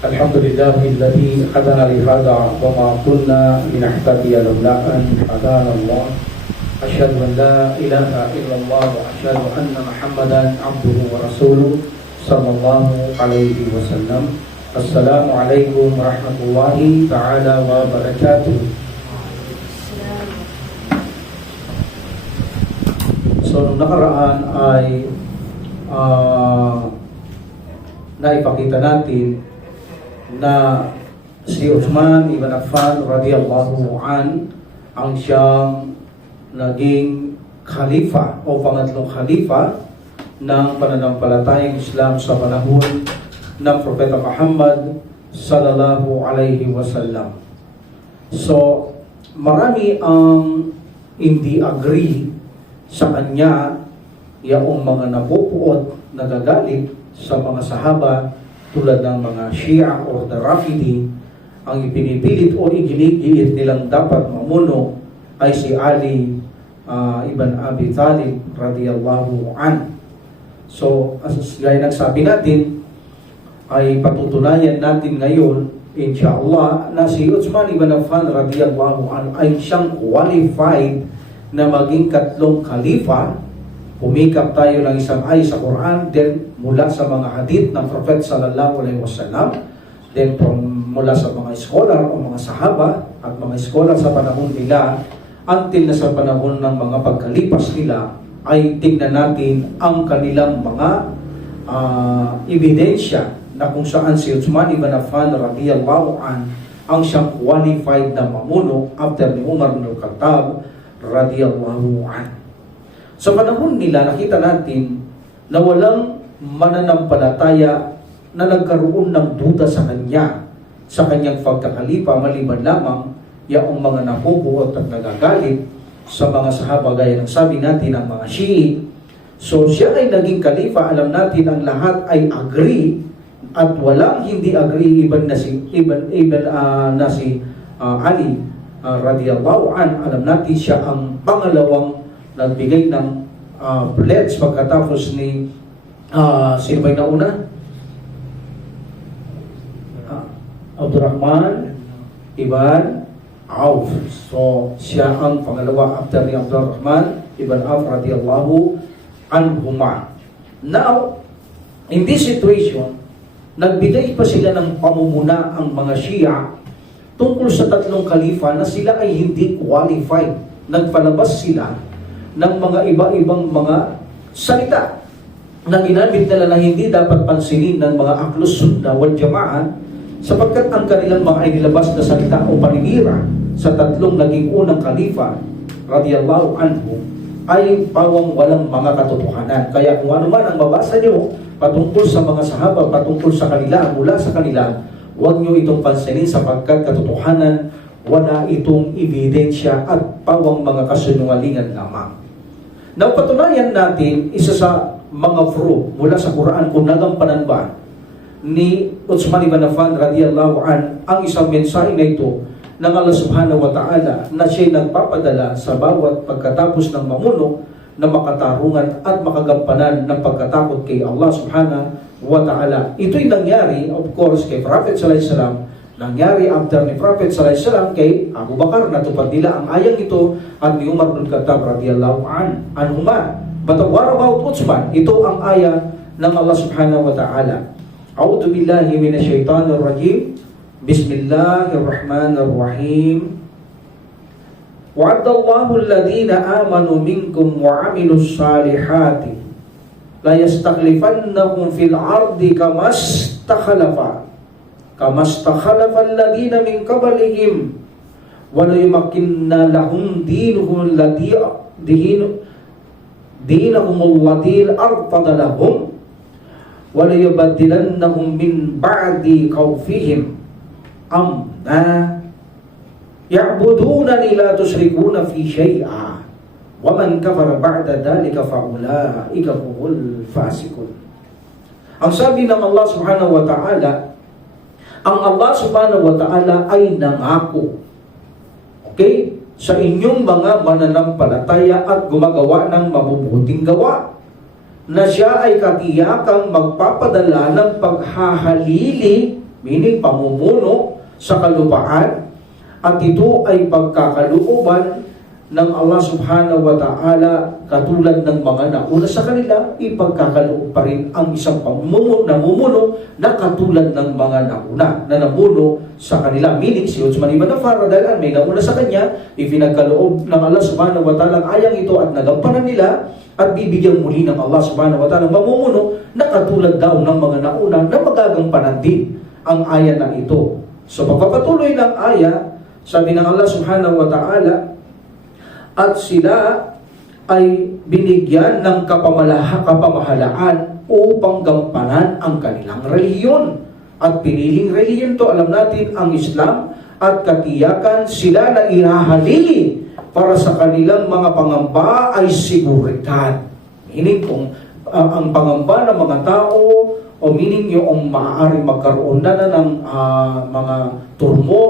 الحمد لله الذي هدانا لهذا وما كنا لنهتدي لولا أن هدانا الله أشهد أن لا إله إلا الله وأشهد أن محمدا عبده ورسوله صلى الله عليه وسلم. السلام عليكم ورحمة الله تعالى وبركاته. So, nung nakaraan ay naipakita natin na si Uthman ibn Affan radiyallahu an ang siyang naging khalifa o pangatlong khalifa ng pananampalatayang Islam sa panahon ng Propeta Muhammad sallallahu alaihi wasallam. So, marami ang hindi agree sa kanya, yaong mga napupuot, nagagalit sa mga sahaba tulad ng mga Shia o the Rafidi. Ang ipinipilit o iginigiit nilang dapat mamuno ay si Ali ibn Abi Talib radiyallahu an. So, as gaya nagsabi natin, ay patutunayan natin ngayon, insyaAllah, na si Uthman ibn Affan radiyallahu an ay siyang qualified na maging katlong khalifa. Pumikap tayo ng isang ay sa Quran, then mula sa mga hadith ng Prophet sallallahu alaihi wasallam, then mula sa mga scholar o mga sahaba at mga scholar sa panahon nila, until na sa panahon ng mga pagkalipas nila, ay tignan natin ang kanilang mga ebidensya na kung saan si Uthman ibn Affan radiyallahu an ang siyang qualified na mamuno after ni Umar ibn Khattab radiyallahu an. Sa panahon nila, nakita natin na walang mananampalataya na nagkaroon ng duda sa kanya, sa kanyang pagkakalipa, maliban lamang yaong mga napupuot at nagagalit sa mga sahaba, gaya ng sabi natin ang mga Shi'i. So siya ay naging kalifa, alam natin ang lahat ay agree, at walang hindi agree iban na si Ali radiyallahu an. Alam natin siya ang pangalawang nagbigay ng pledge pagkatapos ni sino ba yung nauna? Abdurrahman ibn Auf. So siya ang pangalawa after ni Abdurrahman ibn Auf radiyallahu anhuma. Now, in this situation, nagbigay pa sila ng pamumuna ang mga Shia tungkol sa tatlong khalifa na sila ay hindi qualified. Nagpalabas sila ng mga iba-ibang mga salita na ginamit nila na hindi dapat pansinin ng mga Ahlus Sunnah wal Jama'ah, sapagkat ang kanilang mga inilabas na salita o paninira sa tatlong naging unang khalifa radiyallahu anhu ay pawang walang mga katotohanan. Kaya kung ano man ang mabasa nyo patungkol sa mga sahaba, patungkol sa kanila, mula sa kanila, huwag nyo itong pansinin sapagkat katotohanan, wala itong ebidensya at pawang mga kasinungalingan lamang. Napatunayan natin, isa sa mga fruit mula sa Quran, kung nagampanan ba ni Uthman ibn Affan radiyallahu an ang isang mensahe na ito ng Allah subhanahu wa ta'ala na siya'y nagpapadala sa bawat pagkatapos ng mamuno na makatarungan at makagampanan ng pagkatakot kay Allah subhanahu wa ta'ala. Ito'y nangyari, of course, kay Prophet sallallahu alaihi wasallam, nangyari after ni Prophet sallallahu alaihi wasallam kay Abu Bakar. Natupad nila ang ayang ito at ni Umar ibn Khattab radiyallahu anhuma. But what about Uthman? Ito ang aya ng Allah subhanahu wa ta'ala. A'udhu billahi minasyaitanir rajim. Bismillahirrahmanirrahim. Wa'adallahu alladhina amanu minkum wa 'amilus salihati la yastakhlifannahum fil ardi kama istakhlafa alladhina min qablihim wa la yumakkinna lahum dinahum alladhi artada lahum wa la yubaddilannahum min ba'di khawfihim amna ya'budunani la tushrikuna fi syai'a wa man kafara ba'da dhalika fa ulaika humul fasiqun. Ang sabi ng Allah subhanahu wa ta'ala, ang Allah subhanahu wa ta'ala ay nangako, okay, sa inyong mga mananampalataya at gumagawa ng mabubuting gawa, na siya ay katiyakang magpapadala ng paghahalili meaning pamumuno sa kalupaan, at ito ay pagkakalooban ng Allah subhanahu wa ta'ala katulad ng mga nauna sa kanila, ipagkakaloob pa rin ang isang namumuno na katulad ng mga nauna na namuno sa kanila. Meaning, si Uthman ibn Affan radhiyallahu anhu may nauna sa kanya, ipinagkaloob ng Allah subhanahu wa ta'ala ang ayang ito at nagampanan nila at bibigyan muli ng Allah subhanahu wa ta'ala ng mamumuno na katulad daw ng mga nauna na magagampanan din ang aya na ito. So pagpapatuloy ng aya, sabi ng Allah subhanahu wa ta'ala, at sila ay binigyan ng kapamahalaan upang gampanan ang kanilang reliyon. At piniling reliyon to, alam natin, ang Islam, at katiyakan sila na ihahalili para sa kanilang mga pangamba ay seguridad. Meaning kung ang pangamba ng mga tao, o meaning yung maaaring magkaroon na ng mga turmo,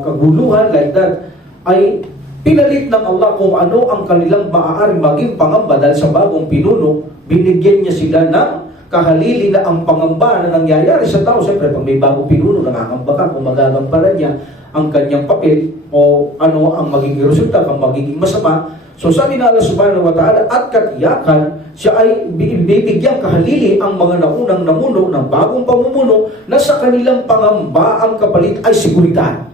kaguluhan like that, ay pinalit ng Allah kung ano ang kanilang maaaring maging pangamba dahil sa bagong pinuno, binigyan niya sila ng kahalili na ang pangamba na nangyayari sa tao. Siyempre, pag may bagong pinuno, nangangamba ka kung magagampanan niya ang kanyang papel o ano ang magiging resulta, ang magiging masama. So sabi na Allah subhanahu wa ta'ala, at katiyakan, siya ay bibigyan kahalili ang mga naunang namuno ng bagong pamumuno na sa kanilang pangamba ang kapalit ay seguridad.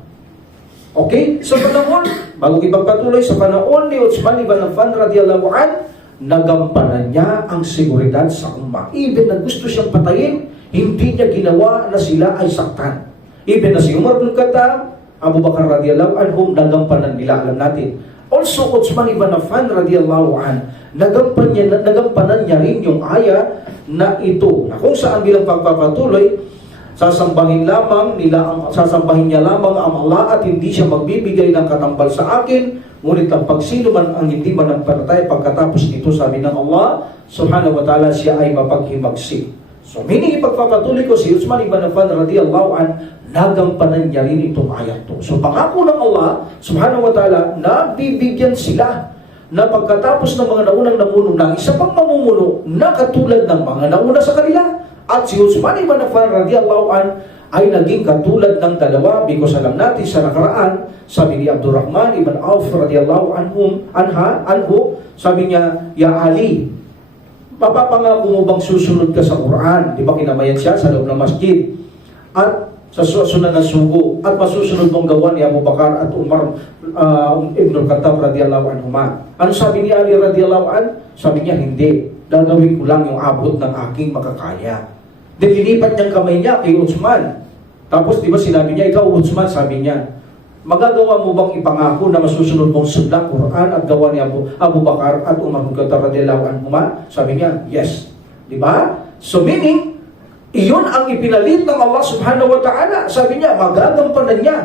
Okay? Sa panahon, bago ipagpatuloy, sa panahon ni Uthman ibn Affan radhiyallahu anhu, nagampanan niya ang seguridad sa umma. Even na gusto siyang patayin, hindi niya ginawa na sila ay saktan. Even na si Umar bin Khattab, Abu Bakar radhiyallahu anhum, nagampanan nila, alam natin. Also, Uthman ibn Affan radhiyallahu anhu, nagampanan niya rin yung aya na ito, na kung saan bilang pagpapatuloy, sasambahin niya lamang ang Allah at hindi siya magbibigay ng katambal sa akin, ngunit ang pagsino man ang hindi manampalataya pagkatapos nito, sabi ng Allah subhanahu wa ta'ala, siya ay mapaghimagsik. So meaning ipagpapatuloy ko si Uthman ibn Affan radhiyallahu anhu, nagampanan niya rin itong ayat to. So pangako ng Allah subhanahu wa ta'ala na bibigyan sila na pagkatapos ng mga naunang namuno ng isa pang mamumuno na katulad ng mga nauna sa kanila. At si Uthman ibn Affan radhiyallahu anhu ay naging katulad ng dalawa, because alam natin sa nakaraan, sabi ni Abdurrahman ibn Auf radhiyallahu anhu, sabi niya, Ya Ali, mapapangako mo bang susunod ka sa Quran? Di ba kinamayan siya sa loob ng masjid? At sa susunod na sugo, at masusunod mong gawa ni Abu Bakar at Umar ibn Khattab radhiyallahu anhuma. Ano sabi ni Ali radhiyallahu anhu? Sabi niya, hindi. Gagawin ko lang yung abot ng aking makakaya. Nililipat niyang kamay niya kay Uthman. Tapos di ba sinabi niya, ikaw Uthman, sabi niya, magagawa mo bang ipangako na masusunod mong sundan Quran at gawa ni Abu Bakar at Umar bin Khattab radhiyallahu anhuma? Sabi niya, yes. Di ba? So meaning, iyon ang ipinalit ng Allah subhanahu wa ta'ala. Sabi niya, magagampanan niya.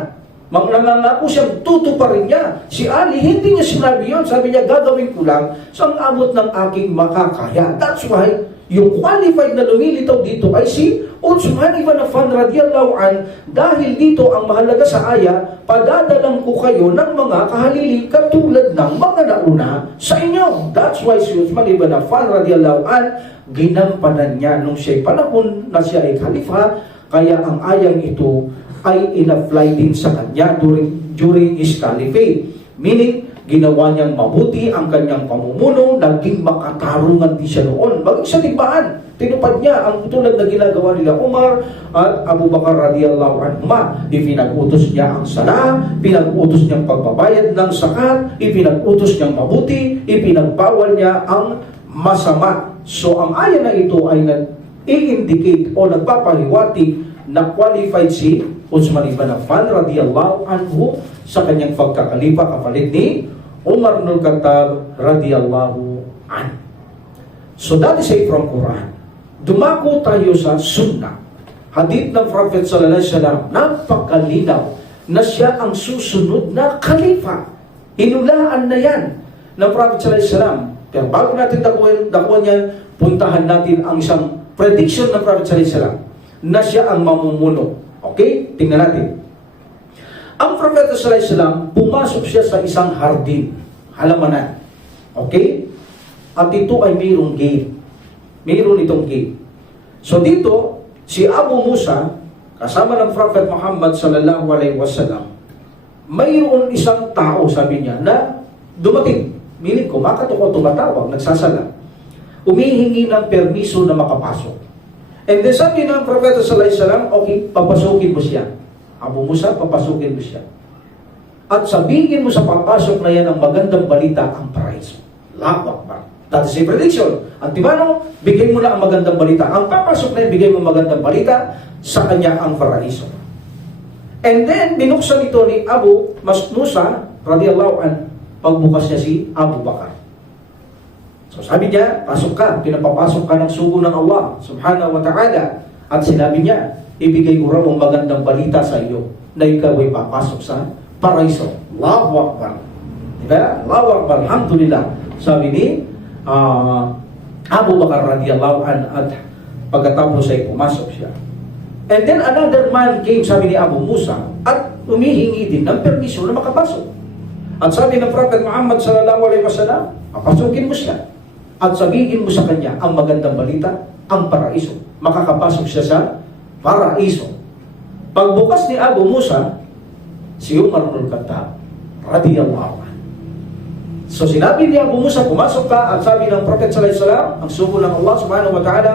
Nangangako siyang tutuparin niya. Si Ali, hindi niya sinabi yun. Sabi niya, gagawin ko lang sa abot ng aking makakaya. That's why, yung qualified na lumilitaw dito ay si Uthman ibn Affan radhiyallahu anhu, dahil dito ang mahalaga sa aya, padadalang ko kayo ng mga kahalili katulad ng mga nauna sa inyo. That's why si Uthman ibn Affan radhiyallahu anhu, ginampanan niya nung siya'y panahon na siya ay khalifa, kaya ang ayang ito ay in-apply din sa kanya during his caliphate. Meaning, ginawa niyang mabuti ang kanyang pamumuno, naging makatarungan din siya noon. Bagay sa limbaan, tinupad niya ang tulad na ginagawa nila Umar at Abu Bakar radhiyallahu anhuma. Ipinag-utos niya ang sala, pinag-utos niyang pagbabayad ng zakat, ipinag-utos niyang mabuti, ipinagbawal niya ang masama. So ang aya na ito ay nag-i-indicate o nagpapahiwatig na qualified si Uthman ibn Affan radhiyallahu anhu sa kanyang pagkakalipa kapalit ni Umar ibn Khattab radhiyallahu anhu. So that is it from Quran. Dumako tayo sa Sunnah. Hadith ng Prophet sallallahu alaihi wasallam, napakalinaw na siya ang susunod na khalifa. Inulaan na yan ng Prophet sallallahu alaihi wasallam. Pero bago natin dakuan yan, puntahan natin ang isang prediction ng Prophet sallallahu alaihi wasallam na siya ang mamumuno. Okay? Tingnan natin. Ang Prophet sallallahu alaihi wasallam, pumasok siya sa isang hardin, halamanan. Okay? At ito ay mayroong gate. Mayroon itong gate. So dito, si Abu Musa, kasama ng Prophet Muhammad sallallahu alaihi wasallam, mayroon isang tao, sabi niya, na dumating. Meaning, kumakatok o tumatawag, nagsasala. Umihingi ng permiso na makapasok. And then sabi ng Prophet sallallahu alaihi wasallam, okay, papasukin mo siya. Abu Musa, papasukin mo siya. At sabihin mo sa papasok na yan ang magandang balita, ang paraiso. Allahu Akbar. That is a prediction. Ang tibano, bigay mo na ang magandang balita. Ang papasok na yan, bigay mo magandang balita, sa kanya ang paraiso. And then, binuksan ito ni Abu Musa, radiyallahu an, pagbukas niya si Abu Bakar. So sabi niya, pasok ka, pinapapasok ka ng sugo ng Allah, subhanahu wa ta'ala. At sinabi niya, ibigay ko raw ang magandang balita sa iyo, na ikaw ay papasok sa paraiso. Allahu Akbar. Diba? Allahu Akbar, alhamdulillah. Sabi ni Abu Bakar radiyallahu an, at pagkatapos ay pumasok siya. And then another man came, sabi ni Abu Musa, at humihingi din ng permisyon na makapasok. At sabi ng Prophet Muhammad sallallahu alaihi wasallam, papasukin mo siya. At sabihin mo sa kanya ang magandang balita, ang paraiso. Makakapasok siya sa paraiso. Pagbukas ni Abu Musa, si Umar ibn Khattab radiyallahu anhu. So sinabi ni Abu Musa, pumasok ka, at sabi ng Prophet sallallahu alaihi wasallam, ang sugo ng Allah subhanahu wa ta'ala,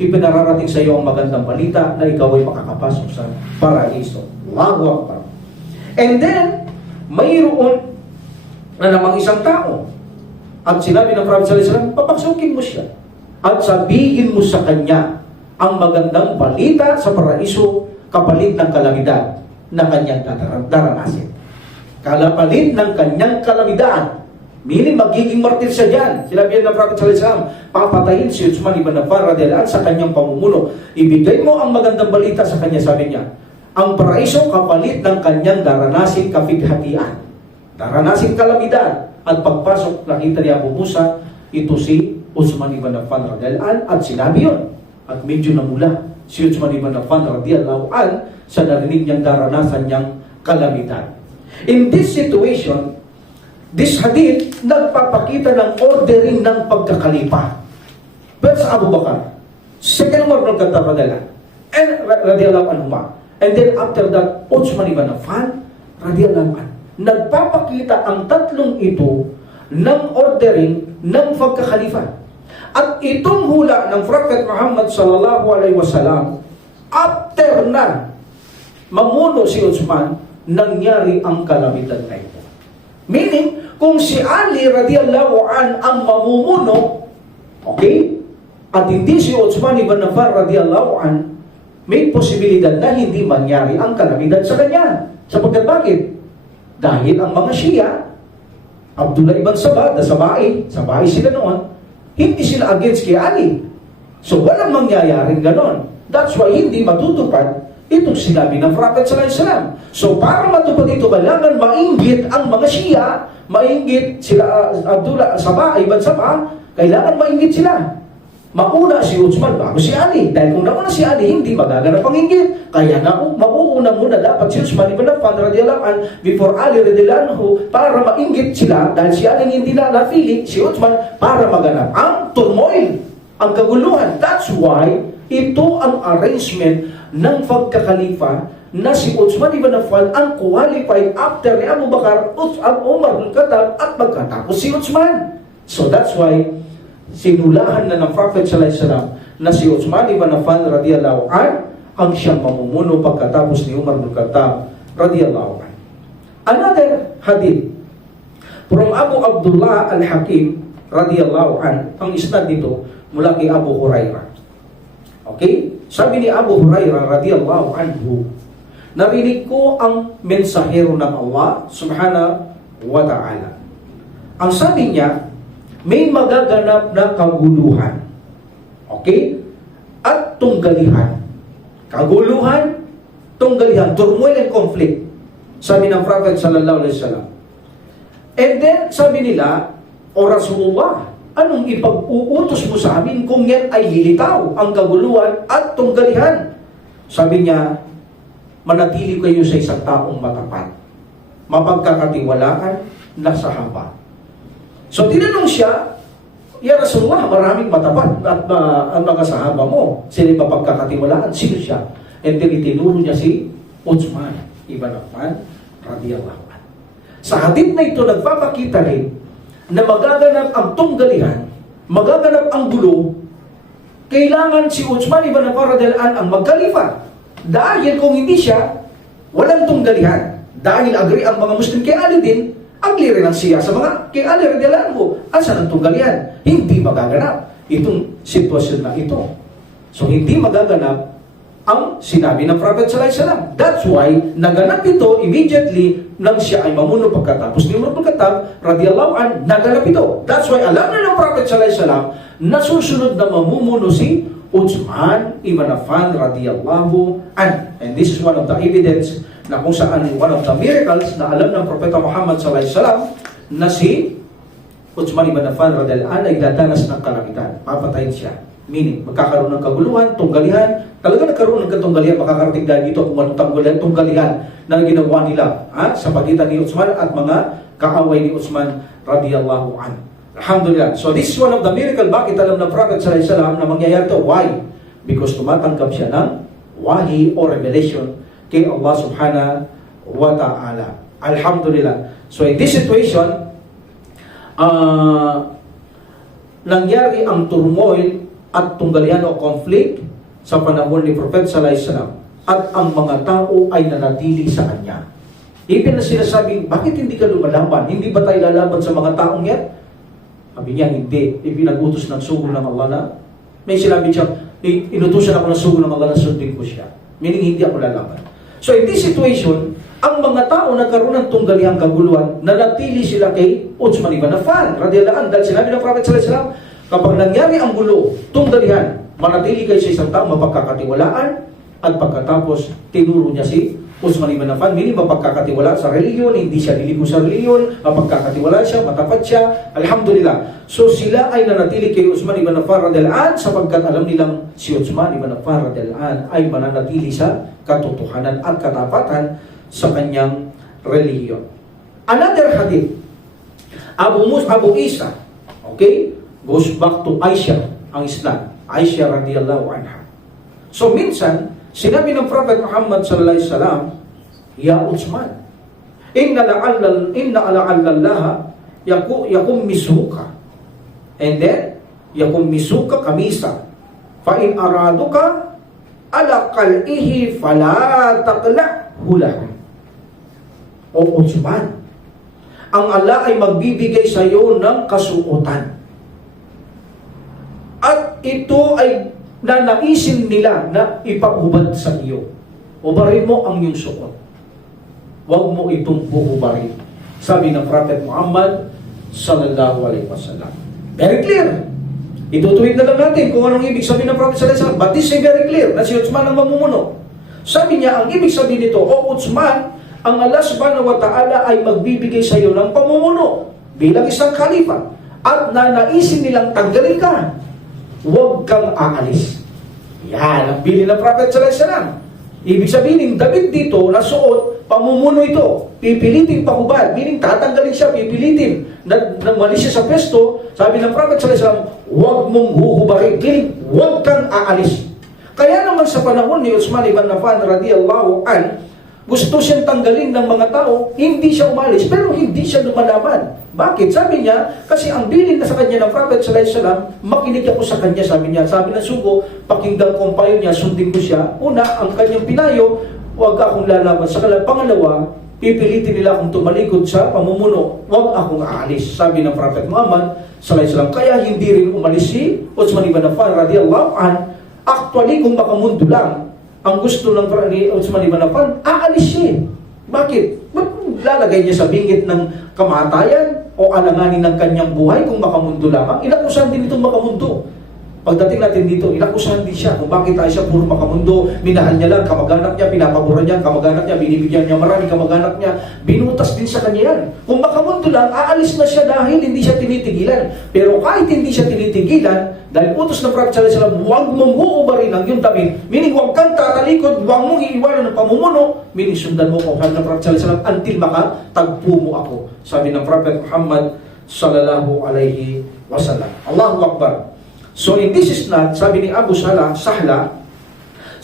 ipinararating sa iyo ang magandang balita na ikaw ay makakapasok sa paraiso. Allahu Akbar. And then, mayroon na namang isang tao. At sinabi ng Prophet sallallahu alaihi wasallam, papasukin mo siya. At sabihin mo sa kanya ang magandang balita sa paraiso kapalit ng kalamidad na kanyang daranasin. Kapalit ng kanyang kalamidad. Meaning, magiging martir siya dyan. Sinabi ng Prophet sallallahu alaihi wasallam, papatayin si Uthman ibn Affan radhiyallahu anhu sa kanyang pamumuno. Ibigay mo ang magandang balita sa kanya, sabi niya. Ang paraiso kapalit ng kanyang daranasin kapighatian. Daranasin kalamidad. At pagpasok, nakita ni Abu Musa, ito si Uthman ibn Affan radhiyallahu anhu, at sinabi yun. At medyo namula si Uthman ibn Affan radhiyallahu anhu sa narinig niyang daranasan niyang kalamidad. In this situation, this hadith nagpapakita ng ordering ng pagkakalipa. But sa Abu Bakar, second Umar ibn Khattab radhiyallahu anhu, and then after that, Uthman ibn Affan radhiyallahu anhu. Nagpapakita ang tatlong ito ng ordering ng pagkakalifa. At itong hula ng Prophet Muhammad sallallahu alaihi wasallam, after na mamuno si Uthman, nangyari ang kalamidad na ito. Meaning, kung si Ali radhiyallahu an ang mamumuno, okay, at hindi si Uthman ibn Affan radhiyallahu an, may posibilidad na hindi mangyari ang kalamidad sa kanya. Sapagkat bakit? Dahil ang mga Shia, Abdullah ibn Sabah, sabay sila noon, hindi sila against kay Ali. So walang mangyayaring ganon. That's why hindi matutupad itong sinabi ng Prophet sallallahu alaihi wasallam. So para matupad ito, kailangan mainggit ang mga Shia, mainggit sila Abdullah ibn Sabah, kailangan mainggit sila. Mauna si Uthman bago si Ali. Dahil kung nauna si Ali, hindi magaganap ang inggit. Kaya mauuna muna dapat si Uthman ibn Affan radhiyallahu anhu before Ali radhiyallahu anhu para mainggit sila. Dahil si Ali hindi na napili, si Uthman para maganap ang turmoil, ang kaguluhan. That's why ito ang arrangement ng pagkakalifa na si Uthman ibn Affan ang qualified after ni Abu Bakar, Umar ibn Khattab at pagkatapos si Uthman. So that's why sinulahan na ng Prophet sallallahu alaihi wasallam na si Uthman ibn Affan radhiyallahu anhu ang siyang mamumuno pagkatapos ni Umar ibn Khattab radhiyallahu anhu. Another hadith from Abu Abdullah al-Hakim radhiyallahu anhu, ang isnad dito mula kay Abu Hurairah. Okay? Sabi ni Abu Hurairah radhiyallahu anhu, narinig ko ang mensahero ng Allah subhanahu wa ta'ala. Ang sabi niya, may magaganap na kaguluhan. Okay? At tunggalihan. Kaguluhan, tunggalihan, turmoil and conflict. Sabi ng Prophet sallallahu alaihi wasallam. And then, sabi nila, O Rasulullah, anong ipag-uutos mo sa amin kung yan ay lilitaw, ang kaguluhan at tunggalihan? Sabi niya, manatili kayo sa isang taong matapat, mapagkakatiwalaan na sahaba. So tinanong siya, Ya Rasulullah, maraming matapat at ang mga sahaba mo, sila mapagkakatiwalaan. Sino siya? and then itinuro niya si Uthman ibn Affan radiyallahu anhu. Sa hadith na ito, nagpapakita rin na magaganap ang tunggalihan, magaganap ang gulo, kailangan si Uthman ibn Affan radiyallahu anhu ang magkalifa. Dahil kung hindi siya, walang tunggalihan. Dahil agree ang mga Muslim kay Ali din, agree rin ang siya sa mga kay Ali radiyallahu anhu. Asan ang tunggalihan? Hindi magaganap itong sitwasyon na ito. So hindi magaganap ang sinabi ng Prophet sallallahu alaihi wasallam. That's why naganap ito immediately nang siya ay mamuno pagkatapos ni Umar bin Khattab radiyallahu anhu, naganap ito. That's why alam na ng Prophet sallallahu alaihi wasallam na susunod na mamumuno si Uthman ibn Affan radiyallahu anhu. And this is one of the evidence na kung saan one of the miracles na alam ng Propeta Muhammad sallallahu alaihi wasallam na si Uthman ibn Affan radiyallahu anhu ay dadanas ng kalamitan. Papatayin siya. Meaning, magkakaroon ng kaguluhan, tunggalihan. Talaga nagkaroon ng katunggalihan, makakarating dahil dito kung anong tunggalihan na ginawa nila sa pagitan ni Uthman at mga kaaway ni Uthman radiyallahu anhu. Alhamdulillah. So this is one of the miracle. Bakit alam ng Prophet sallallahu alaihi wasallam na mangyayari ito? Why? Because tumatanggap siya ng wahi o revelation kay Allah subhanahu wa ta'ala. Alhamdulillah. So in this situation, nangyari ang turmoil at tunggalihan o conflict sa panahon ni Prophet sallallahu alaihi wasallam at ang mga tao ay nanatili sa kanya. Even na sinasabing, bakit hindi ka lumalaban? Hindi ba tayo lalaban sa mga taong yan? Sabi niya, hindi. Ipinag-utos ng sugo ng Allah na may sinabi siya, inutusan ako ng sugo ng Allah na sundin ko siya. Meaning, hindi ako lalaban. So in this situation, ang mga tao nagkaroon ng tunggalihang kaguluhan, nanatili sila kay Uthman ibn Affan radiyallahu anhu. Dahil sinabi ng Prophet sallallahu alaihi wasallam, kapag nangyari ang gulo, tunggalihan, manatili kayo sa isang tao mapagkakatiwalaan at pagkatapos tinuro niya si Uthman ibn Affan, meaning mapagkakatiwalaan sa reliyon, hindi siya niligo sa reliyon, mapagkakatiwalaan siya, matapat siya, alhamdulillah. So sila ay nanatili kay Uthman ibn Affan radiyallahu anhu sapagkat alam nilang si Uthman ibn Affan radiyallahu anhu ay mananatili sa katotohanan at katapatan sa kanyang reliyon. Another hadith, Abu Isa, okay, goes back to Aisha, ang Islam. Aisha radiyallahu anha. So minsan, sinabi ng Prophet Muhammad sallallahu alaihi wasallam, Ya Uthman, inna la'allallaha yakum misuka. And then, yakum misuka kamisa. Fa in araduka ala qal'ihi fala taqla'hu lahu. O Uthman, ang Allah ay magbibigay sa iyo ng kasuotan. At ito ay nanaisin nila na ipahubad sa iyo. Ubarin mo ang iyong suot. Huwag mo itong huhubarin. Sabi ng Prophet Muhammad sallallahu alaihi wasallam. Very clear. Itutuwid na lang natin kung anong ibig sabihin ng Prophet sallallahu alaihi wasallam. But this is very clear na si Uthman ang mamumuno. Sabi niya, ang ibig sabihin nito, O Uthman, ang Allah subhanahu wa ta'ala ay magbibigay sa iyo ng pamumuno bilang isang khalifa. At nanaisin nilang tanggalin ka. Huwag kang aalis. Yan ang bilin ng Prophet sallallahu alaihi wasallam. Ibig sabihin, David dito, nasuot, pamumuno ito. Pipilitin pahubad. Meaning, tatanggalin siya, pipilitin. Malis siya sa pwesto. Sabi ng Prophet sallallahu alaihi wasallam, huwag mong huhubarin. Meaning, huwag kang aalis. Kaya naman sa panahon ni Uthman ibn Affan radiyallahu anhu, gusto siyang tanggalin ng mga tao, hindi siya umalis, pero hindi siya lumalaban. Bakit? Sabi niya, kasi ang bilin na sa kanya ng Prophet sallallahu alaihi wasallam, makinig ako sa kanya, sabi niya. Sabi ng sugo, pakinggan ko ang payo niya, sundin ko siya. Una, ang kanyang pinayo, huwag akong lalaban. Sa pangalawa, pipilitin nila akong tumalikod sa pamumuno, huwag akong aalis. Sabi ng Prophet Muhammad sallallahu alaihi wasallam, kaya hindi rin umalis si Uthman ibn Affan radiyallahu anhu. Actually, kung makamundo lang, ang gusto ng Uthman ibn Affan, aalis siya. Bakit? Ba't lalagay niya sa bingit ng kamatayan o alanganin ng kanyang buhay kung makamundo lamang? Inakusahan din itong makamundo. Pagdating natin dito, inakusahan din siya kung bakit tayo siya puro makamundo. Minahal niya lang, kamag-anak niya, pinapabura niya, kamag-anak niya, binibigyan niya maraming kamag-anak niya, binutas din sa kanya yan. Kung makamundo lang, aalis na siya dahil hindi siya tinitigilan. Pero kahit hindi siya tinitigilan, dahil utos ng Prophet sallallahu alaihi wasallam, huwag mong huubarin ang iyong damit, meaning huwag kang tatalikod, huwag mong iiwanan ng pamumuno, meaning sundan mo kung sabi ng Prophet sallallahu alaihi wasallam, until makatagpo mo ako. Sabi ng Prophet Muhammad sallallahu alaihi wasallam. Allahu Akbar. So in this is not, sabi ni Abu Sahla,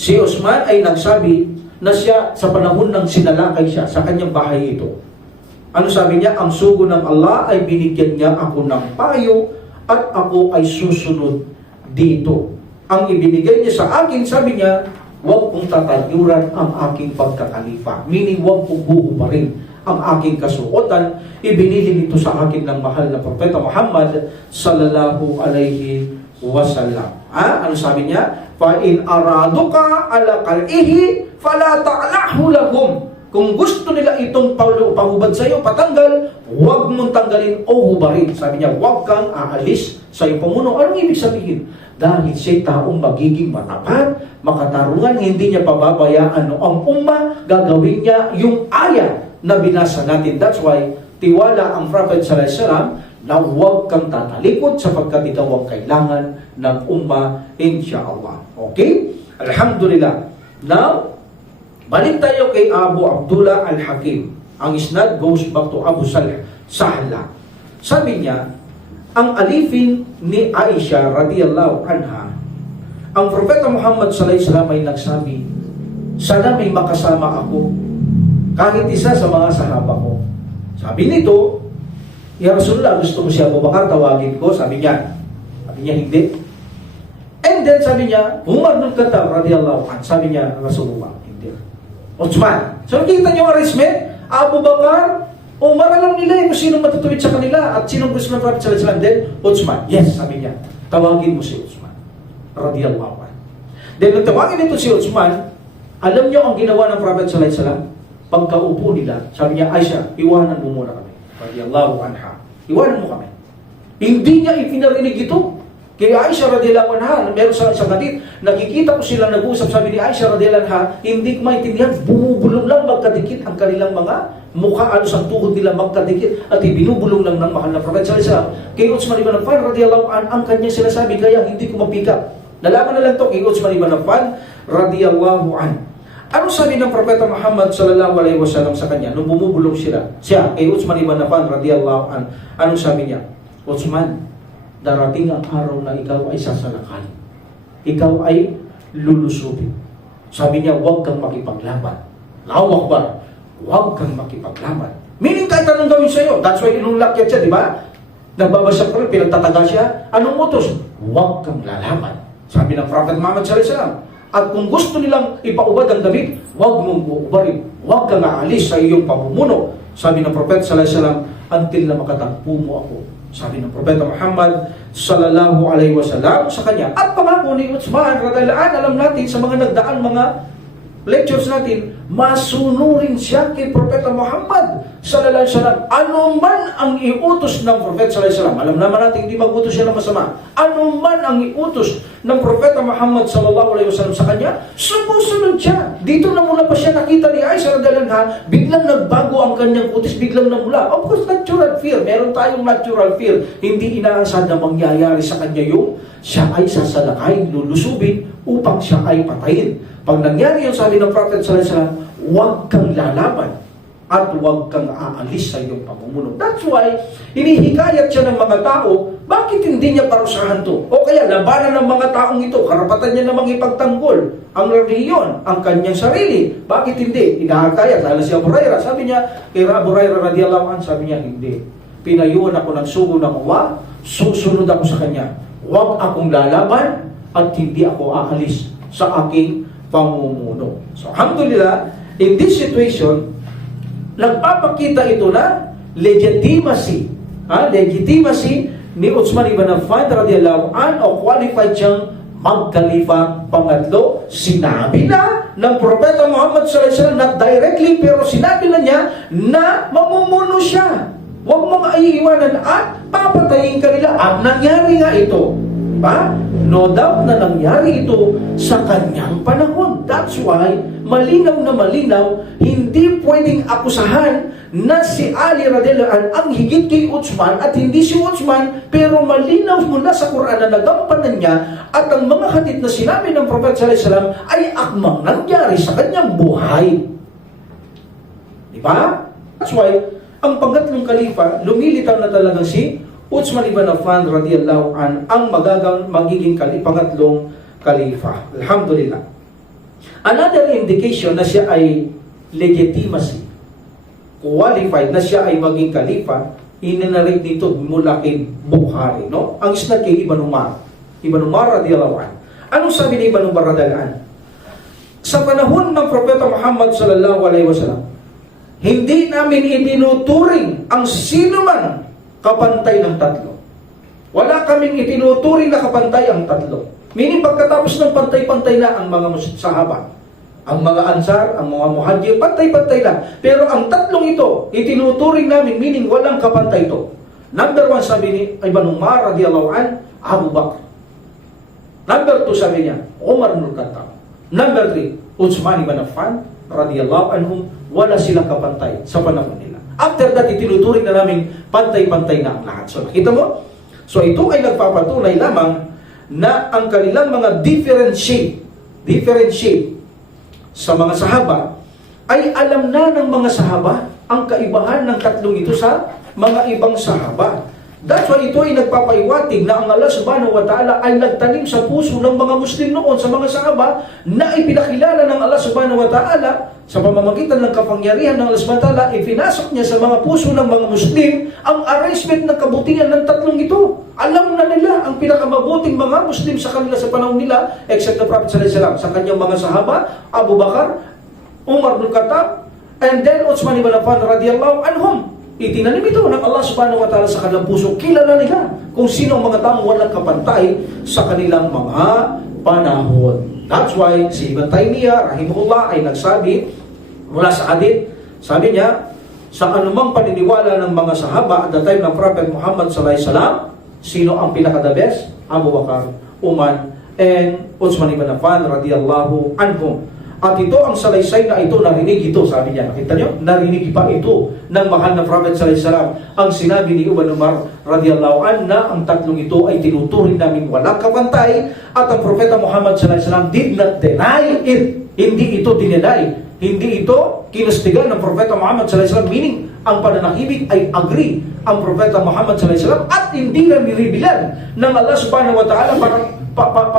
Si Uthman ay nagsabi na siya sa panahon ng sinalakay siya sa kanyang bahay ito. Ano sabi niya? Ang sugo ng Allah ay binigyan niya ako ng payo at ako ay susunod dito. Ang ibinigay niya sa akin, sabi niya, huwag kong tatayuran ang aking pagkakalifa. Meaning, huwag kong buhubarin ang aking kasuotan. Ibinili nito sa akin ng mahal na Propeta Muhammad sallallahu alaihi wasallam. Ano sabi niya? فَإِنْ أَرَادُكَ عَلَى قَلْئِهِ فَلَا تَعْلَحُ لَهُمْ. Kung gusto nila itong pahubad sa iyo, patanggal, huwag mong tanggalin o hubarin. Sabi niya, huwag kang aalis sa iyong pamuno. Anong ibig sabihin? Dahil siya'y taong magiging matapat, makatarungan, hindi niya pababayaan ang umma, gagawin niya yung aya na binasa natin. That's why, tiwala ang Prophet sallallahu alaihi wasallam na huwag kang tatalikod sapagkat ikaw ang kailangan ng umma, insyaallah. Okay? Alhamdulillah. Now, balik tayo kay Abu Abdullah al-Hakim. Ang isnad goes back to Abu Sahla. Sabi niya, ang alifin ni Aisha radiyallahu anha, ang Propeta Muhammad sallallahu alaihi wasallam ay nagsabi, sana may makasama ako kahit isa sa mga sahaba ko. Sabi nito, Ya Rasulullah, gusto mo si Abu Bakar tawagin ko? Sabi niya hindi. And then sabi niya, Umar bin Khattab radiyallahu anhu, sabi niya, Rasulullah, hindi. Uthman. So nakita niyo ang arrangement? Abu Bakar, Umar, alam nila kung sino matutuwid sa kanila at sino gusto ng Prophet sallallahu alaihi wasallam. Then Uthman, yes, sabi niya, tawagin mo si Uthman radiyallahu anhu. Then nung tawagin nito si Uthman, alam niyo ang ginawa ng Prophet sallallahu alaihi wasallam? Pagkaupo nila, sabi niya, Aisha, iwanan mo muna kami radiyallahu anha. Iwanan mo kami. Hindi niya ipinarinig ito. Kaya Aisha radiyallahu anha, meron sa isang hadith, nakikita ko sila nag-usap, sabi ni Aisha radiyallahu anha, hindi ko maintindihan, bumubulong lang magkadikit ang kanilang mga mukha, sa tuhod nila magkadikit, at ibinubulong lang ng mahal na Prophet sallallahu alaihi wasallam. Kay Uthman ibn Affan radiyallahu anhu, ang kanyang sinasabi, kaya hindi ko mapika. Nalaman na lang to kay Uthman ibn Affan radiyallahu anhu. Ano sabi ng Propeta Muhammad sallallahu alaihi wasallam sa kanya nung bumubulong siya kay Uthman ibn Affan radiyallahu anhu? Anong sabi niya? Uthman, darating ang araw na ikaw ay sasalakay. Ikaw ay lulusubin. Sabi niya, huwag kang makipaglaban. Allahu Akbar. Huwag kang makipaglaban. Meaning kahit anong gawin sa'yo. That's why inulakyat siya, di ba? Nagbabasa pa rin, pinagtataga siya. Anong utos? Huwag kang lalaban. Sabi ng Prophet Muhammad sallallahu alaihi wasallam. At kung gusto nilang ipaubad ang damit, huwag mong uubarin. Huwag kang aalis sa iyong pamumuno. Sabi ng Prophet sallallahu alaihi wasallam, until na makatagpo mo ako. Sabi ng Propeta Muhammad sallallahu alaihi wasallam sa kanya. At pangako ni Uthman radhiyallahu anhu, alam natin sa mga nagdaan mga lectures natin, masunurin siya kay Propeta Muhammad sallallahu alaihi wasallam. Ano man ang iutos ng Propeta sallallahu alaihi wasallam, alam naman natin hindi mag-utos siya ng masama. Ano man ang iutos ng Propeta Muhammad sallallahu alaihi wasallam sa kanya, sumusunod siya. Dito na mula pa siya nakita ni Aisha radhiyallahu anha, biglang nagbago ang kanyang kutis, biglang namula. Of course, natural fear. Meron tayong natural fear. Hindi inaasad na mangyayari sa kanya yung siya ay sasalakay, lulusubin upang siya ay patayin. Pag nangyari yun, sabi ng Prophet sallallahu alaihi wasallam, huwag kang lalaban at huwag kang aalis sa iyong pamumuno. That's why, hinihikayat siya ng mga tao, bakit hindi niya parusahan to? O kaya, labanan ng mga taong ito, karapatan niya namang ipagtanggol ang reliyon, ang kanyang sarili. Bakit hindi? Inahakayat, lalo si Abu Hurairah. Sabi niya, kay Abu Hurairah radiyallahu anhu, sabi niya, hindi. Pinayuan ako ng sugo ng Allah, susunod ako sa kanya. Huwag akong lalaban at hindi ako aalis sa aking pamumuno. So, alhamdulillah, in this situation, nagpapakita ito na legitimacy ni Uthman ibn Affan radiyallahu anhu, o qualified siyang magkalifa pangatlo. Sinabi na ng Propeta Muhammad sallallahu alaihi wasallam, not directly, pero sinabi na niya na mamumuno siya. Huwag mong aiiwanan at papatayin ka nila. At nangyari nga ito. Diba? No doubt na nangyari ito sa kanyang panahon. That's why, malinaw na malinaw, hindi pwedeng akusahan na si Ali radhiyallahu anhu ang higit kay Uthman at hindi si Uthman, pero malinaw mula sa Quran na nagampanan niya at ang mga hadith na sinabi ng Prophet sallallahu alaihi wasallam ay akmang nangyari sa kanyang buhay. Diba? That's why, ang pangatlong kalifa, lumilitaw na talagang si Uthman ibn Affan radiyallahu an ang magiging pangatlong kalifa. Alhamdulillah. Another indication na siya ay legitimacy, qualified na siya ay maging kalifa, inanarate dito mula kay Bukhari, no? Ang isnad kay Ibn Umar. Ibn Umar radiyallahu anhu. Anong sabi ni Ibn Umar radiyallahu anhu? Sa panahon ng Propeta Muhammad sallallahu alaihi wasallam, hindi namin itinuturing ang sino man kapantay ng tatlo. Wala kaming itinuturing na kapantay ang tatlo. Meaning pagkatapos ng pantay-pantay na ang mga sahaba, ang mga ansar, ang mga muhajir, pantay-pantay na. Pero ang tatlong ito, itinuturing namin, meaning walang kapantay ito. Number 1, sabi ni Ibn Umar radiyallahu an, Abu Bakr. Number 2, sabi niya, Umar ibn Khattab. Number 3, Uthman ibn Affan radiyallahu anhum, wala silang kapantay sa panahon nila. After that, itinuturing na namin pantay-pantay na ang lahat. So, nakita mo? So, ito ay nagpapatunay lamang na ang kanilang mga different shape sa mga sahaba, ay alam na ng mga sahaba ang kaibahan ng tatlong ito sa mga ibang sahaba. That's why ito ay nagpapaiwatig na ang Allah subhanahu wa ta'ala ay nagtanim sa puso ng mga Muslim noon, sa mga sahaba, na ipinakilala ng Allah subhanahu wa ta'ala sa pamamagitan ng kapangyarihan ng Allah subhanahu wa ta'ala, ipinasok niya sa mga puso ng mga Muslim ang arrangement ng kabutihan ng tatlong ito. Alam na nila ang pinakamabuting mga Muslim sa kanila sa panahon nila, except the Prophet sallallahu alaihi wasallam, sa kanyang mga sahaba, Abu Bakar, Umar ibn Khattab, and then Uthman ibn Affan radiyallahu anhum. Itinanim ito ng Allah subhanahu wa ta'ala sa kanilang puso. Kilala nila kung sino ang mga taong walang kapantay sa kanilang mga panahon. That's why si Ibn Taymiyyah rahimahullah ay nagsabi mula sa hadith, sabi niya, sa anumang paniniwala ng mga sahaba at the time ng Prophet Muhammad sallallahu alaihi wasallam, sino ang pinaka-the best? Abu Bakar, Umar, and Uthman ibn Affan radiyallahu anhum. At ito ang salaysay na ito, narinig ito, sabi niya. Nakita niyo? Narinig pa ito ng mahal na Prophet sallallahu alaihi wasallam. Ang sinabi ni Ibn Umar radiyallahu anhu na ang tatlong ito ay tinuturing namin walang kapantay, at ang Propeta Muhammad sallallahu alaihi wasallam did not deny it. Hindi ito dinedeny. Hindi ito kinustigan ng Propeta Muhammad sallallahu alaihi wasallam, meaning ang pananahimik ay agree ang Propeta Muhammad sallallahu alaihi wasallam, at hindi na niribilan ng Allah subhanahu wa ta'ala para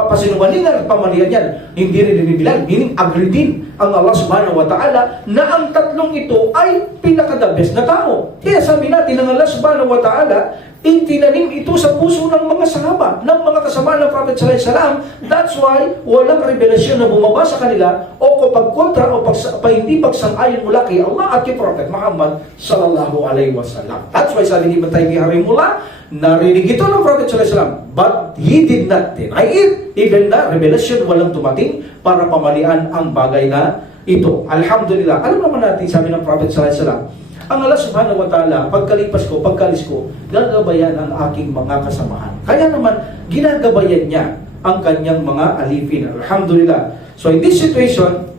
pasinungalingan at pamalihan yan. Hindi rin niribilan, meaning agree din ang Allah subhanahu wa ta'ala na ang tatlong ito ay pinaka-the best na tao. Kaya sabi natin ng Allah subhanahu wa ta'ala, itinanim ito sa puso ng mga sahaba, ng mga kasama ng Prophet sallallahu alaihi wasallam. That's why walang revelasyon na bumaba sa kanila o kapag kontra o hindi pagsang-ayon mula kay Allah at kay Prophet Muhammad sallallahu alaihi wasallam. That's why sabi ni Ibn Taymiyyah rahimahullah, narinig ito ng Prophet sallallahu alaihi wasallam, but he did not deny it. Even na revelasyon walang tumating para pamalian ang bagay na ito. Alhamdulillah. Alam naman natin, sabi ng Prophet sallallahu alaihi wasallam, ang Allah subhanahu wa ta'ala, pagkalis ko, gagabayan ang aking mga kasamahan. Kaya naman, ginagabayan niya ang kanyang mga alipin. Alhamdulillah. So in this situation,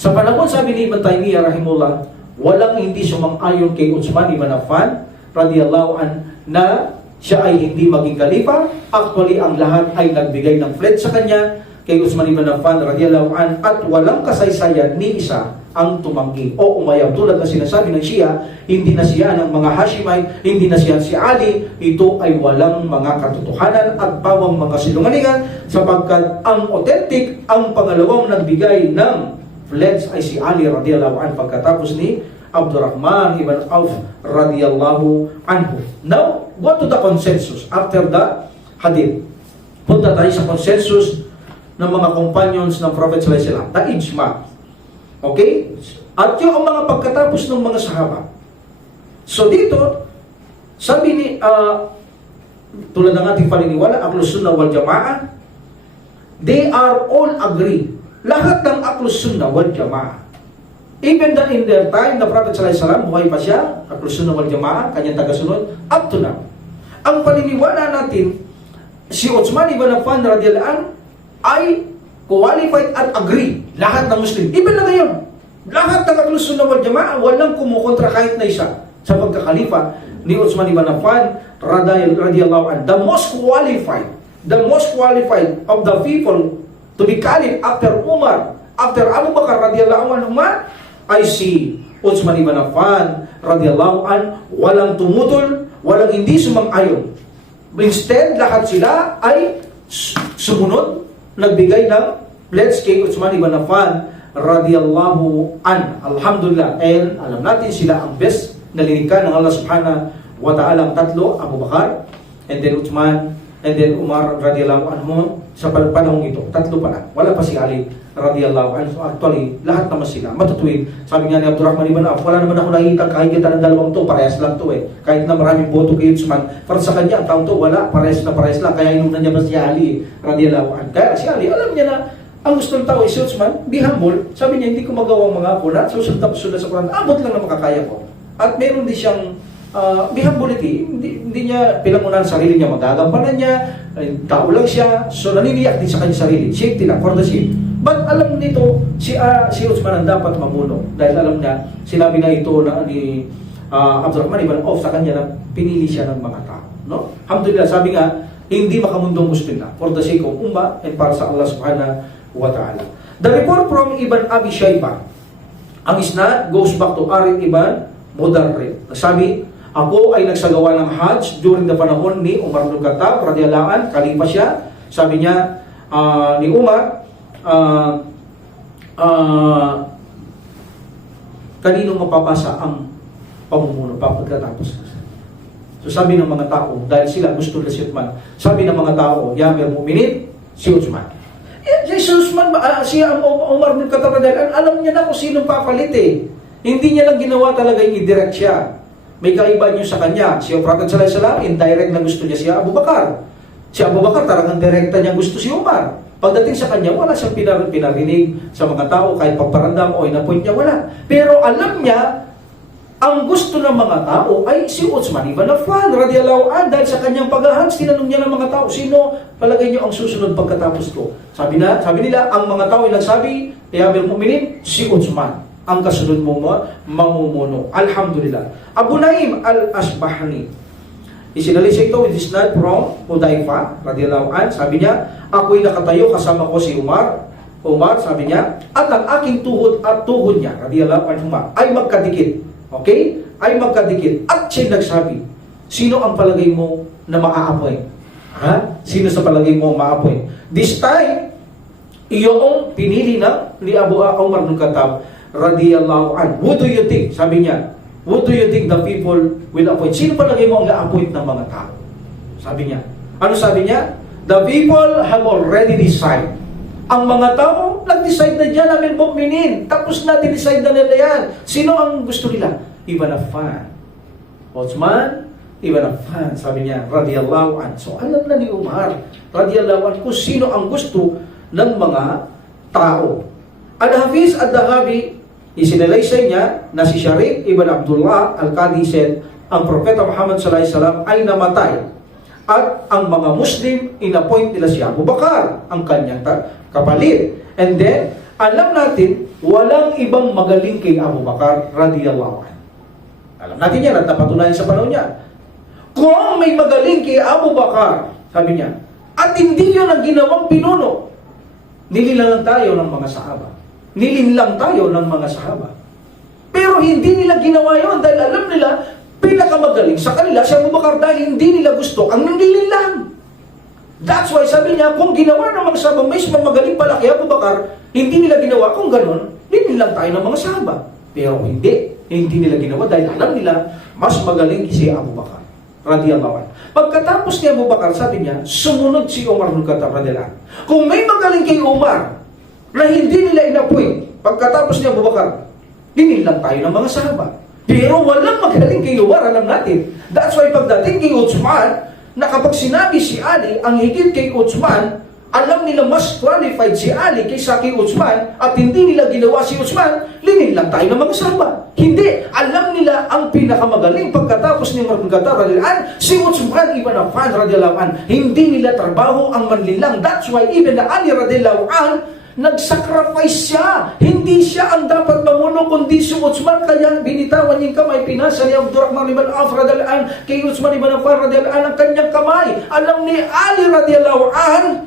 sa panahon sabi ni Ibn Taymiyyah rahimahullah, walang hindi sumang-ayon kay Uthman ibn Affan radiyallahu an na siya ay hindi maging kalifa. Actually, ang lahat ay nagbigay ng pledge sa kanya kay Uthman ibn Affan radiyallahu an, at walang kasaysayan ni isa ang tumanggi o umayaw. Tulad na sinasabi ng Shia, hindi na siya ng mga Hashimite, hindi na siya si Ali. Ito ay walang mga katotohanan at pawang mga sinungalingan, sapagkat ang authentic, ang pangalawang nagbigay ng pledge ay si Ali radiyallahu anhu pagkatapos ni Abdurrahman ibn Auf radiyallahu anhu. Now, go to the consensus after the hadith. Punta tayo sa consensus ng mga companions ng Prophet sallallahu alaihi wasallam, the ijma. Okay? At yung mga pagkatapos ng mga sahaba. So dito, sabi ni, tulad ng ating paniniwala, Ahlus Sunnah wal Jama'ah, they are all agree. Lahat ng Ahlus Sunnah wal Jama'ah. Even that in their time, the Prophet sallallahu alaihi wasallam, buhay pa siya, Ahlus Sunnah wal Jama'ah, kanyang tagasunod, up to now. Ang paniniwala natin, si Uthman ibn Affan radiyallahu anhu ay qualified at agree. Lahat ng Muslim. Even na ngayon, lahat ng Ahlus Sunnah wal Jama'ah, walang kumukontra kahit na isa sa pagkakalifa ni Uthman ibn Affan radiyallahu anhu. The most qualified of the people to be caliph after Umar, after Abu Bakar radiyallahu anhu, ay si Uthman ibn Affan radiyallahu anhu. Walang tumutol, walang hindi sumang-ayon. Instead, lahat sila ay sumunod, nagbigay ng pledge kay Uthman ibn Affan radiyallahu an. Alhamdulillah. And alam natin sila ang best na linikha ng Allah subhanahu wa ta'ala, ang tatlo, Abu Bakar, and then Uthman, and then Umar radiyallahu anhu. Sa panahong ito, tatlo pa lang. Wala pa si Ali radiyallahu anhu. So actually, lahat naman sila matutuwid. Sabi nga ni Abdurrahman ibn Auf, wala naman ako nakikita kahit kita ng dalawang to, parehas lang to eh. Kahit na maraming boto kay Uthman, para sa kanya, ang taong to, wala, parehas lang. Kaya inunan niya ba si Ali radiyallahu anhu. Kaya si Ali, alam niya na, ang gusto ng tao ay si Uthman, be humble. Sabi niya, hindi ko magawang mga kuna, susunod sa Quran, abot lang na makakaya ko. At meron din siyang be humility. Hindi niya pinangunahan sarili niya, magagampanan niya, tao lang siya, so naniniyak din sa kanyang sarili. Safety lang, for the sake. But alam nito, si Uthman ang dapat mamuno. Dahil alam niya, sinabi na ito na ni Abdurrahman ibn Auf sa kanya na pinili siya ng mga tao. No? Alhamdulillah, sabi nga, hindi makamundong Muslim na, for the sake of Ummah and para sa Allah subhanahu wa ta'ala. The report from Ibn Abi Shaybah, ang isnad goes back to Arith ibn Mudarrib. Sabi, ako ay nagsagawa ng Hajj during the panahon ni Umar bin Khattab radhiyallahu anhu, kalipa siya. Sabi niya ni Umar, kanino mapapasa ang pamumuno pagkatapos. So sabi ng mga tao, dahil sila gusto na si Uthman, sabi ng mga tao, ya Amir Mu'minin, si Uthman. Si Uthman, si Umar bin Khattab radhiyallahu anhu, alam niya na kung sino papalit eh. Hindi niya lang ginawa talaga yung i-direct siya. May kaiba niyo sa kanya. Si Prophet sallallahu alaihi wasallam, indirect na gusto niya si Abu Bakar. Si Abu Bakar, talagang direkta niya gusto si Umar. Pagdating sa kanya, wala siyang pinarinig sa mga tao, kahit pagparandam o inapoint niya, wala. Pero alam niya, ang gusto ng mga tao ay si Uthman ibn Affan radhiyallahu anhu. Dahil sa kanyang pag-ahans, tinanong niya ng mga tao, sino palagay niyo ang susunod pagkatapos ko? Sabi nila, ang mga tao ay nagsabi, ya Amir Mu'minin, si Uthman ang kasunod mo mamumuno. Alhamdulillah. Abu Naim al-Asbahani, isinalisa ito with isnad from Hudayfa radhiyallahu anhu. Sabi niya, ako'y nakatayo kasama ko si Umar, sabi niya, at ang aking tuhod at tuhod niya radhiyallahu anhu ay magkadikit. Okay? Ay magkadikit. At siya nagsabi, sino ang palagay mo na maa-appoint? Sino sa palagay mo maa-appoint? This time, iyong pinili na ni Abu Umar bin Khattab radiyallahu anhu. What do you think? Sabi niya, what do you think the people will appoint? Sino palagay mo ang na-appoint ng mga tao? Sabi niya. Ano sabi niya? The people have already decided. Ang mga tao, nag-decide na dyan, Amir Mu'minin. Tapos na, decide na nila yan. Sino ang gusto nila? Ibn Affan. Uthman ibn Affan, sabi niya, radiyallahu anhu. So, alam na ni Umar, radiyallahu anhu, kung sino ang gusto ng mga tao. Al-Hafiz ad-Dhahabi, isinalaysay niya na si Sharik ibn Abdullah al-Qadi said, ang Propeta Muhammad sallallahu alaihi wasallam ay namatay at ang mga Muslim inappoint nila si Abu Bakar, ang kanyang kapalit. And then, alam natin, walang ibang magaling kay Abu Bakar radiyallahu anhu. Alam natin yan at napatunayan sa panahon niya. Kung may magaling kay Abu Bakar, sabi niya, at hindi yun ang ginawang pinuno, nililang tayo ng mga sahaba. Nilinlang tayo ng mga sahaba. Pero hindi nila ginawa yun dahil alam nila, pinakamagaling sa kanila si Abu Bakar dahil hindi nila gusto ang nililang. That's why sabi niya, kung ginawa ng mga sahaba, may magaling pala kay Abu Bakar, hindi nila ginawa kung ganun, nilinlang tayo ng mga sahaba. Pero hindi nila ginawa dahil alam nila, mas magaling si Abu Bakar radiyallahu anhu. Pagkatapos ni Abu Bakar, sabi niya, sumunod si Umar bin Khattab radiyallahu anhu. Kung may magaling kay Umar na hindi nila inapoint, pagkatapos ni Abu Bakar, dinilang tayo ng mga sahaba. Pero walang magaling kay Umar, alam natin. That's why pagdating kay Uthman, na kapag sinabi si Ali ang higit kay Uthman, alam nila mas qualified si Ali kaysa kay Uthman at hindi nila ginawa si Uthman, linilang tayo ng mga sahaba. Hindi. Alam nila ang pinakamagaling pagkatapos ni Umar bin Khattab radhiyallahu anhu, si Uthman ibn Affan radhiyallahu anhu. Hindi nila trabaho ang manlilang. That's why even Ali radhiyallahu anhu, nag-sacrifice siya. Hindi siya ang dapat mamuno, kundi si Uthman. Kaya binitawan niyang kamay, pinasa ni Abdurrahman ibn Auf radhiyallahu anhu kay Uthman ibn Affan radhiyallahu anhu ang kanyang kamay. Alam ni Ali radhiyallahu anhu,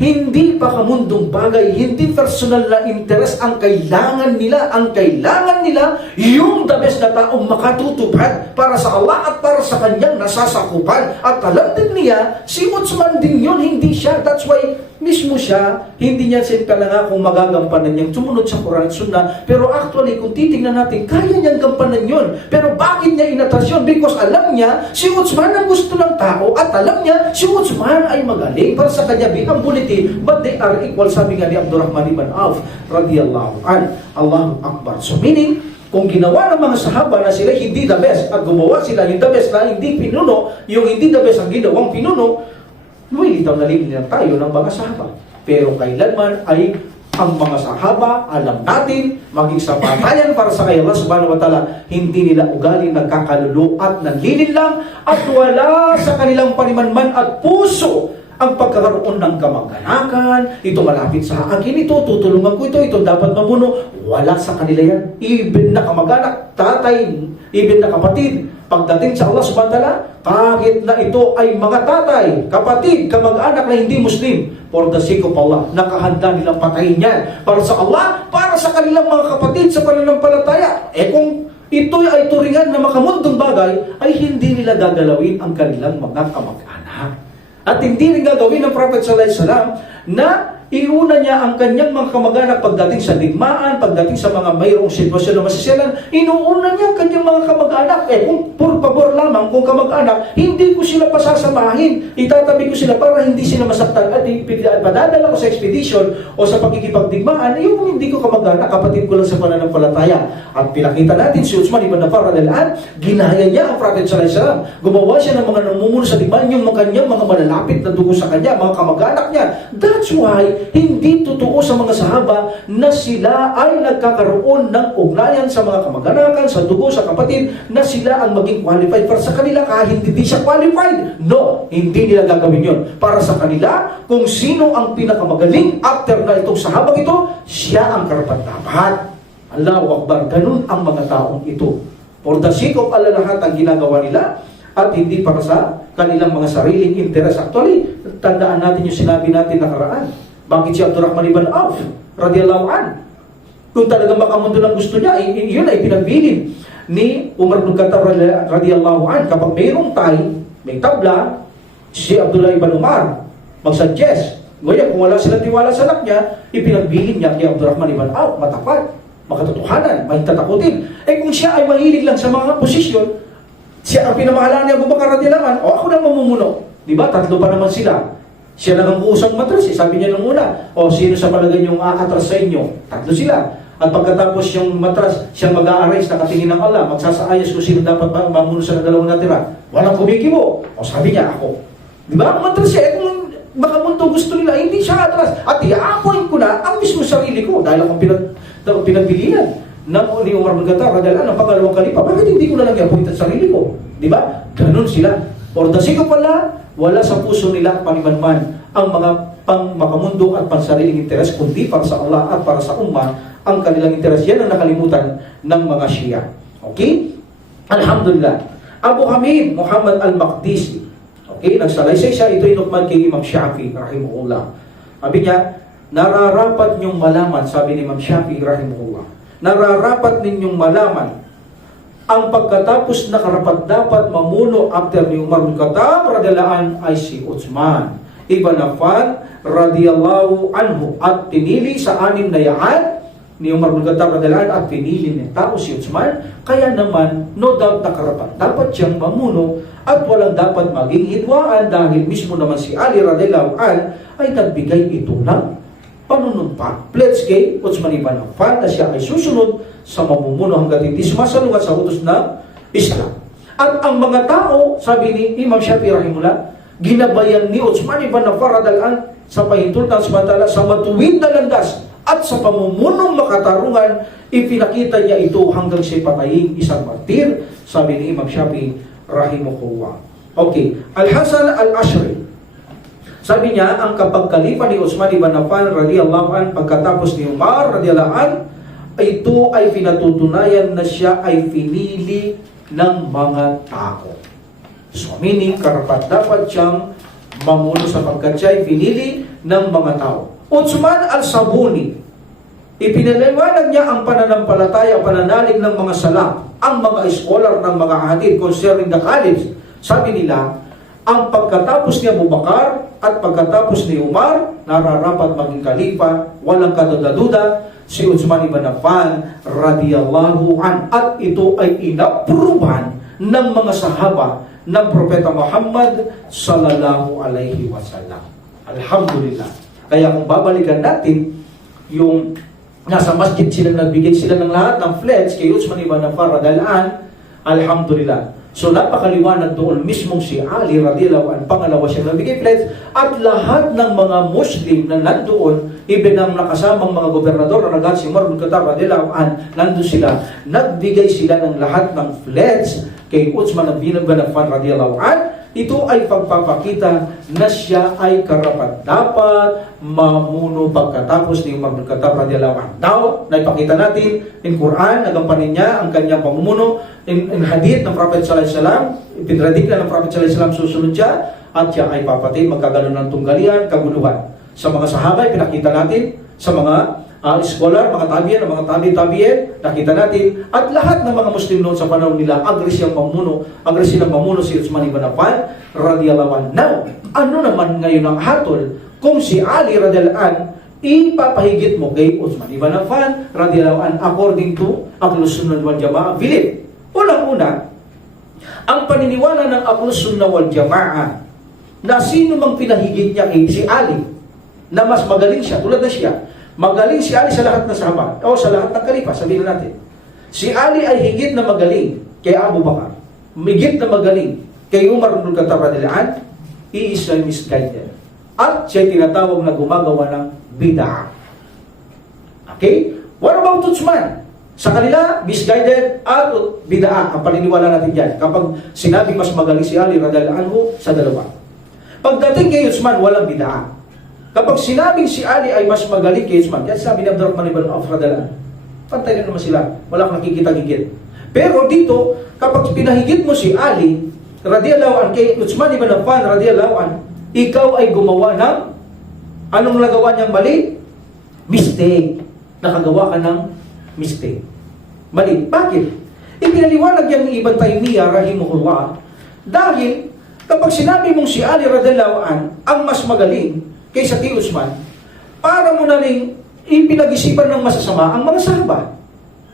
hindi pa kamundong bagay, hindi personal na interest ang kailangan nila. Ang kailangan nila, yung the best na taong makatutupad para sa Allah at para sa kanyang nasasakupan. At alam din niya, si Uthman din yun, hindi siya. That's why mismo siya, hindi niya kung magagampanan niyang sumunod sa Quran at Sunnah. Pero actually, kung titingnan natin, kaya niyang gampanan yun. Pero bakit niya inatas yun? Because alam niya, si Uthman ang gusto ng tao at alam niya, si Uthman ay magaling para sa kanya bilang bulletin. But they are equal, sabi nga ni Abdurrahman ibn Auf, radiyallahu an. Allahu Akbar. So meaning, kung ginawa ng mga sahaba na sila hindi the best at gumawa sila yung the best na hindi pinuno, yung hindi the best ang ginawang pinuno, lumilitaw na lang tayo ng mga sahaba. Pero kailanman ay ang mga sahaba, alam natin, maging sa batayan para sa kay Allah subhanahu wa ta'ala, hindi nila ugali nagkakalulu at nanlilinlang at wala sa kanilang panimanman at puso ang pagkakaroon ng kamag-anakan, ito malapit sa akin, ito tutulungan ko ito dapat mamuno. Wala sa kanila yan. Even na kamag-anak, tatay, even na kapatid, pagdating sa Allah subhanahu wa ta'ala, kahit na ito ay mga tatay, kapatid, kamag-anak na hindi Muslim, for the sake of Allah, nakahanda nilang patayin yan. Para sa Allah, para sa kanilang mga kapatid sa pananampalataya. Kung ito ay turingan na makamundong bagay, ay hindi nila gagalawin ang kanilang mga kamag-anak. At hindi rin gagawin ng Prophet sallallahu alaihi wasallam na iuna niya ang kanyang mga kamag-anak pagdating sa digmaan, pagdating sa mga mayroong sitwasyon na masisiyalan, inuuna niya ang kanyang mga kamag-anak. Kung por favor lamang, kung kamag-anak, hindi ko sila pasasamahin. Itatabi ko sila para hindi sila masaktan at padadala ko sa expedition o sa pagkikipagdigmaan, yung hindi ko kamag-anak, kapatid ko lang sa pananampalataya. At pinakita natin si Uthman ibn Affan radhiyallahu, ginaya niya ang Prophet sallallahu alaihi wasallam. Gumawa siya ng mga namumuno sa digmaan, yung kanyang mga malalapit na dugo sa kanya, mga kamag-anak niya. That's why hindi totoo sa mga sahaba na sila ay nagkakaroon ng ugnayan sa mga kamag-anakan, sa dugo, sa kapatid, na sila ang maging qualified para sa kanila kahit hindi siya qualified. No, hindi nila gagawin yun. Para sa kanila, kung sino ang pinakamagaling after na itong sahabang ito, siya ang karapat-dapat. Allahu Akbar. Ganun ang mga taong ito. For the sake of Allah lahat ang ginagawa nila at hindi para sa kanilang mga sariling interest. Actually, tandaan natin yung sinabi natin nakaraan. Bakit si Abdurrahman ibn Auf radhiyallahu an? Kung talagang makamundo ng gusto niya, yun ay pinagbilin ni Umar bin Khattab radhiyallahu an. Kapag mayroong may tabla, si Abdullah ibn Umar mag-suggest. Ngayon, kung wala silang tiwala sa anak niya, ipinagbilin niya kay Abdurrahman ibn Auf, matapat, makatotohanan, may tatakutin. Kung siya ay mahilig lang sa mga posisyon, siya ang pinamahalaan ni Abu Bakar radhiyallahu an, o ako na mamumuno. Diba? Tatlo pa naman sila. Siya lang ang uusang matras. Sabi niya nung una, sino sa palagay niyong aatras sa inyo? Tatlo sila. At pagkatapos yung matras, siya mag-a-arise, nakatingin ng Allah, magsasaayos kung sino dapat mamuno sa dalawang natira. Walang kumikibo. Sabi niya, ako. Diba? Matras siya. Kung makamundo gusto nila, hindi siya atras. At i-appoint ko na ang mismo sarili ko dahil akong pinagbilinan ni Umar bin Khattab radhiyallahu anhu ng pangalawang kalipa. Bakit hindi ko na lang i-appoint ang sarili ko? Diba? Ganun sila. For the sake of Allah, wala sa puso nila panimanman ang mga pang-makamundo at pansariling interes, kundi para sa Allah at para sa ummah ang kanilang interes. Yan ang nakalimutan ng mga Shia. Okay? Alhamdulillah. Abu Hamid Muhammad al-Maqdisi. Okay? Nagsalaysay siya. Ito inukman kay Imam Shafi, rahimahullah. Sabi niya, nararapat ninyong malaman, sabi ni Imam Shafi, rahimahullah, nararapat ninyong malaman ang pagkatapos na karapat-dapat mamuno after ni Umar bin Khattab radhiyallahu anhu ay si Uthman ibn Affan radhiyallahu anhu, at pinili sa 6 na yaan ni Umar bin Khattab radhiyallahu anhu at pinili ng tao si Uthman. Kaya naman, no doubt na karapat-dapat siyang mamuno at walang dapat maging hidwaan dahil mismo naman si Ali radhiyallahu anhu ay nagbigay ito ng panunumpa. Pledge kay Uthman ibn Affan na siya ay susunod sa mamumuno hanggat hindi sumasalungat sa utos ng Islam. At ang mga tao, sabi ni Imam Shafi'i rahimahullah, ginabayan ni Uthman ibn Affan radhiyallahu anhu sa pahintulot ng subhanahu sa matuwid na landas at sa pamumunong makatarungan, ipinakita niya ito hanggang siya patayin isang martir, sabi ni Imam Shafi'i rahimahullah. Okay, Al-Hasan al-Ashri, sabi niya, ang kapagkalipa ni Uthman ibn Affan radhiyallahu anhu pagkatapos ni Umar radhiyallahu anhu, ito ay pinatutunayan na siya ay pinili ng mga tao. So, meaning, karapat-dapat siyang mamuno sapagkat siya ay pinili ng mga tao. Uthman al-Sabuni, ipinaliwanag niya ang pananampalataya, pananalig ng mga salaf, ang mga scholar ng mga hadith concerning the caliphs. Sabi nila, ang pagkatapos ni Abu Bakar at pagkatapos ni Umar, nararapat maging kalipa, walang kaduda-duda, si Uthman ibn Affan radiyallahu an. At ito ay inaprubahan ng mga sahaba ng Propeta Muhammad sallallahu alaihi wasallam. Alhamdulillah. Kaya kung babalikan natin, yung nasa masjid sila, nagbigay sila ng lahat ng pledge kay Uthman ibn Affan radiyallahu an, alhamdulillah. So napakaliwanag doon mismong si Ali radiyallahu anhu, pangalawa siya nagbigay pledge, at lahat ng mga Muslim na nandoon, even ang nakasamang mga gobernador na naghan si Umar bin Khattab radiyallahu anhu, nandoon sila, nagbigay sila ng lahat ng pledge kay Uthman ibn Affan radiyallahu anhu. Ito ay pagpapakita na siya ay karapat-dapat mamuno pagkatapos ni Umar bin Khattab radiyallahu anhu. Now, naipakita natin in Quran, nagampanin niya ang kanyang pamumuno. In hadith ng Prophet sallallahu alaihi wasallam, ipinradik na ng Prophet sallallahu alaihi wasallam, susunod siya at siya ay papatay, magkaganon ng tunggalian, kaguluhan. Sa mga sahaba, pinakita natin, sa mga scholar, mga tabi'in, mga tabi'in, nakita natin, at lahat ng mga Muslim noon sa panahon nila, agresyon ng pamuno si Uthman ibn Affan radiyallahu anhu. Now, ano naman ngayon ang hatol kung si Ali radiyallahu anhu ipapahigit mo kay Uthman ibn Affan radiyallahu anhu according to Ahlus Sunnah wal Jama'ah belief? Unang-una, ang paniniwala ng Ahlus Sunnah wal Jama'ah na sino mang pinahigit niya kay si Ali, na mas magaling siya, tulad na siya, magaling si Ali sa lahat ng sahaba o sa lahat ng kalipa, sabihin natin. Si Ali ay higit na magaling kay Abu Bakar, higit na magaling kay Umar bin Khattab radhiyallahu anhu, he is misguided. At siya tinatawag na gumagawa ng bid'ah. Okay? What about Uthman? Sa kanila, misguided at bid'ah. Ang paniniwala natin dyan. Kapag sinabi mas magaling si Ali radhiyallahu anhu sa dalawa. Pagdating kay Uthman, walang bid'ah. Kapag sinabing si Ali ay mas magaling kay Uthman, kaya sabi ni Abdurrahman ibn Auf radhiyallahu anhu, pantay na naman sila, walang nakikita-gigit. Pero dito, kapag pinahigit mo si Ali radhiyallahu anhu kay Uthman ibn Affan radhiyallahu anhu, ikaw ay gumawa ng anong nagawa niyang mali? Mistake. Nakagawa ka ng mistake. Mali. Bakit? Ipinaliwanag yan ni Ibn Taymiyyah rahimahullah, dahil kapag sinabi mong si Ali radhiyallahu anhu ang mas magaling kaysa kay Uthman, para mo na rin ipinag-isipan ng masasama ang mga sahaba.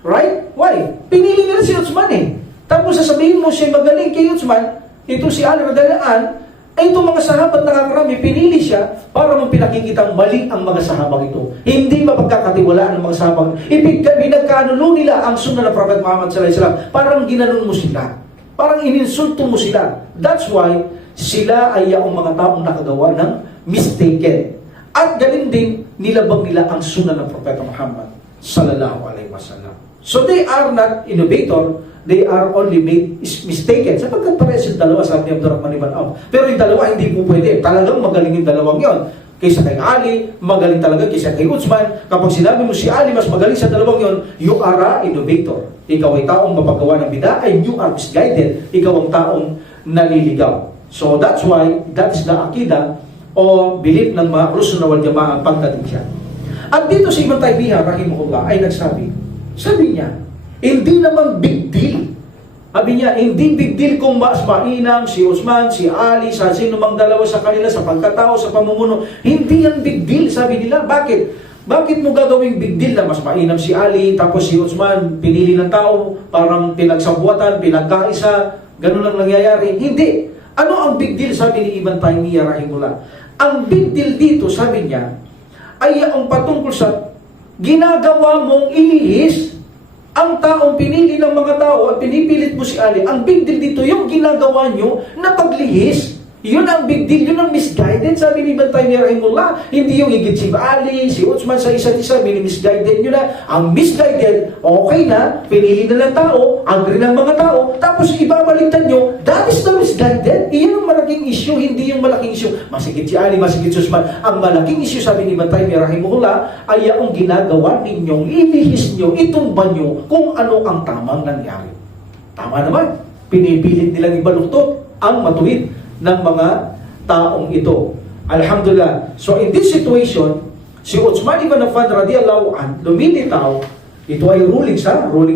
Right? Why? Pinili nila si Uthman eh. Tapos sasabihin mo siya magaling kay Uthman, ito si Ali radhiyallahu anhu, ay itong mga sahabat nakakarami, pinili siya para mong pinakikitang mali ang mga sahabang ito. Hindi mapagkakatiwalaan ng mga sahabang. Pinagkanulo nila ang sunnah ng Prophet Muhammad sallallahu alaihi wasallam. Parang ginanon mo sila. Parang ininsulto mo sila. That's why sila ay yung mga taong nakagawa ng mistaken. At galing din, nilabag nila ang sunnah ng Propeta Muhammad sallallahu alaihi wasallam. So they are not innovator, they are only made mistaken. Sapagkat parehas yung dalawa, sabi ni Abdurrahman ibn Auf. Pero yung dalawa hindi po pwede. Talagang magaling yung dalawang yon. Kaysa kay Ali, magaling talaga kaysa kay Uthman. Kapag sinabi mo si Ali mas magaling sa dalawang yon, you are a innovator. Ikaw ay taong mapagawa ng bida, and you are misguided. Ikaw ang taong naliligaw. So that's why, that's the akida o belief ng mga Sunnah wal Jama'ah pagdating siya. At dito si Ibn Taymiyyah rahimahullah ay nagsabi, sabi niya, hindi naman big deal. Sabi niya, hindi big deal kung mas mainam si Uthman, si Ali, sa sino mang dalawa sa kanila, sa pagkatao, sa pamumuno. Hindi yan big deal, sabi nila. Bakit? Bakit mo gagawing big deal na mas mainam si Ali, tapos si Uthman, pinili ng tao, parang pinagsabuatan, pinagkaisa, ganun lang nangyayari? Hindi. Ano ang big deal, sabi ni Ibn Taymiyyah rahimahullah? Ang big deal dito, sabi niya, ay ang patungkol sa ginagawa mong ilihis ang taong pinili ng mga tao at pinipilit mo si Ali. Ang big deal dito, yung ginagawa nyo na paglihis, yun ang big deal, yun ang misguided, sabi ni Ibn Taymiyyah rahimahullah. Hindi yung higit si Ali, si Uthman sa isa't isa, misguided nyo na. Ang misguided, okay na, pinili na ng tao, agree ng mga tao, tapos ibabaliktad nyo, that is the misguided. Iyan ang malaking issue, hindi yung malaking issue. Masigit si Ali, masigit si Uthman. Ang malaking issue, sabi ni Ibn Taymiyyah rahimahullah, ay yung ginagawa ninyong ilihis nyo, itumba nyo kung ano ang tamang nangyari. Tama naman, pinipilit nilang ibaluktot ang matuwid ng mga taong ito. Alhamdulillah. So in this situation, si Uthman ibn Affan radiyallahu anhu lumilitaw, ito ay rulings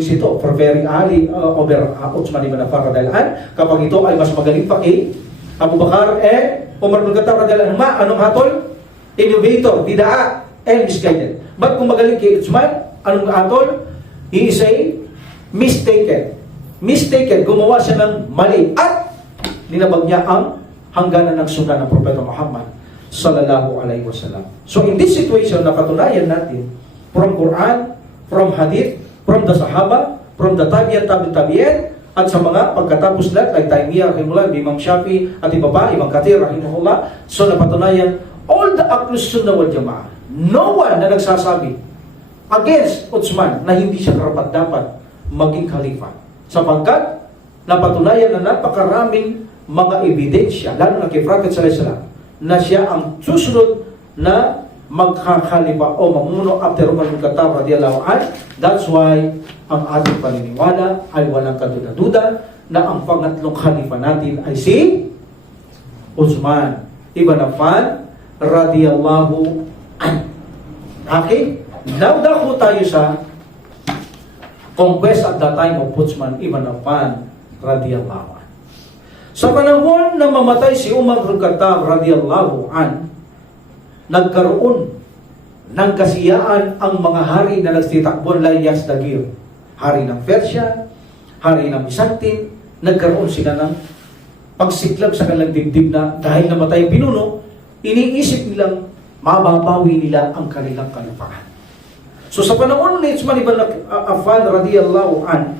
ito, preferring Ali over Uthman ibn Affan radiyallahu anhu, kapag ito ay mas magaling pa kay Abu Bakar Umar bin Khattab radhiyallahu anhu, anong hatol? Innovator, bidaa, and misguided. But kung magaling kay Uthman, anong hatol? He is a mistaken, gumawa siya ng mali at linabag niya ang hangganan ng sunna ng Propeta Muhammad sallallahu alaihi wasallam. So in this situation, nakatunayan natin from Quran, from Hadith, from the Sahaba, from the Tabi'in, at sa mga pagkatapos lahat, like Taymiyah rahimahullah, Imam Shafi, at iba pa, Imam Kathir rahimahullah. So napatunayan, all the Ahlus Sunnah wal Jama'ah, no one na nagsasabi against Uthman na hindi siya karapat-dapat maging khalifa. Sapagkat napatunayan na napakaraming mga ebidensya, lalo na kay Prophet sallallahu alaihi wasallam, na siya ang susunod na magkakalipa o mamuno after Umar bin Khattab radhiyallahu anhu. That's why ang ating paniniwala ay walang kaduda-duda na ang pangatlong khalifa natin ay si Uthman ibn Affan radhiyallahu anhu. Okay? Now dako tayo sa conquest at the time of Uthman ibn Affan radhiyallahu anhu. Sa panahon na mamatay si Umar bin Khattab radhiyallahu anhu, nagkaroon ng kasiyaan ang mga hari na nagtitakbo ng Yazdagir. Hari ng Persia, hari ng Byzantine, nagkaroon sila ng pagsiklab sa kanilang dibdib na dahil namatay ang pinuno, iniisip nilang mababawi nila ang kanilang kalupaan. So sa panahon ni Uthman ibn Affan radhiyallahu anhu,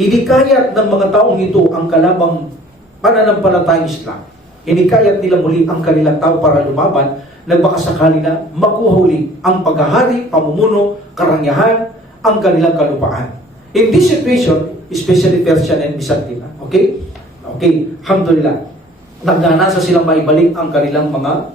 hinikayat ng mga taong ito ang kalabang pananampalatayang Islam. Hinikayat nila muli ang kanilang tao para lumaban, nagbakasakali na makuha uli ang paghahari, pamumuno, karangyaan, ang kanilang kalupaan. In this situation, especially Persian and Byzantine, okay? Okay, alhamdulillah. Nagnanasa silang maibalik ang kanilang mga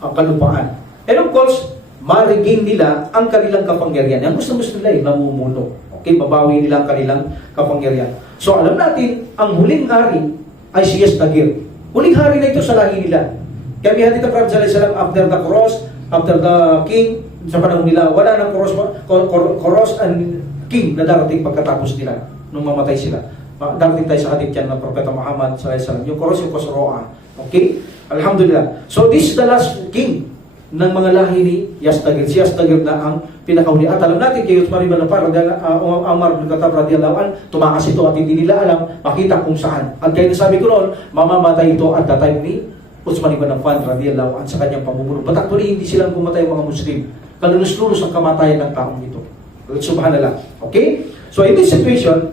kalupaan. And of course, ma-regain nila ang kanilang kapangyarihan. Ang gusto nila ay namumuno. Okay, babawi nila ang kanilang kapangyarihan. So alam natin, ang huling hari ay si Yazdagir. Huling hari na ito sa lahi nila. Kaya may hadith ng Prophet sallallahu alaihi wasallam, after the cross, after the king, sa panahon nila, wala nang cross and king na darating pagkatapos nila, nung mamatay sila. Darating tayo sa hadith yan ng Propeta Muhammad sallallahu alaihi wasallam. Yung cross, yung Khosro'a. Okay? Alhamdulillah. So this is the last king ng mga lahi ni Yazdagir. Si Yazdagir na ang pinakahuli. At alam natin, kay Uthman ibn Affan, Umar bin Khattab radhiyallahu anhu, tumakas ito at hindi nila alam, makita kung saan. At kaya nasabi ko noon, mamamatay ito at the time ni Uthman ibn Affan radhiyallahu anhu sa kanyang pamumuno. But actually, hindi silang pumatay mga Muslim. Kalunos-lunos ang kamatayan ng taong ito. Subhanallah. Okay? So in this situation,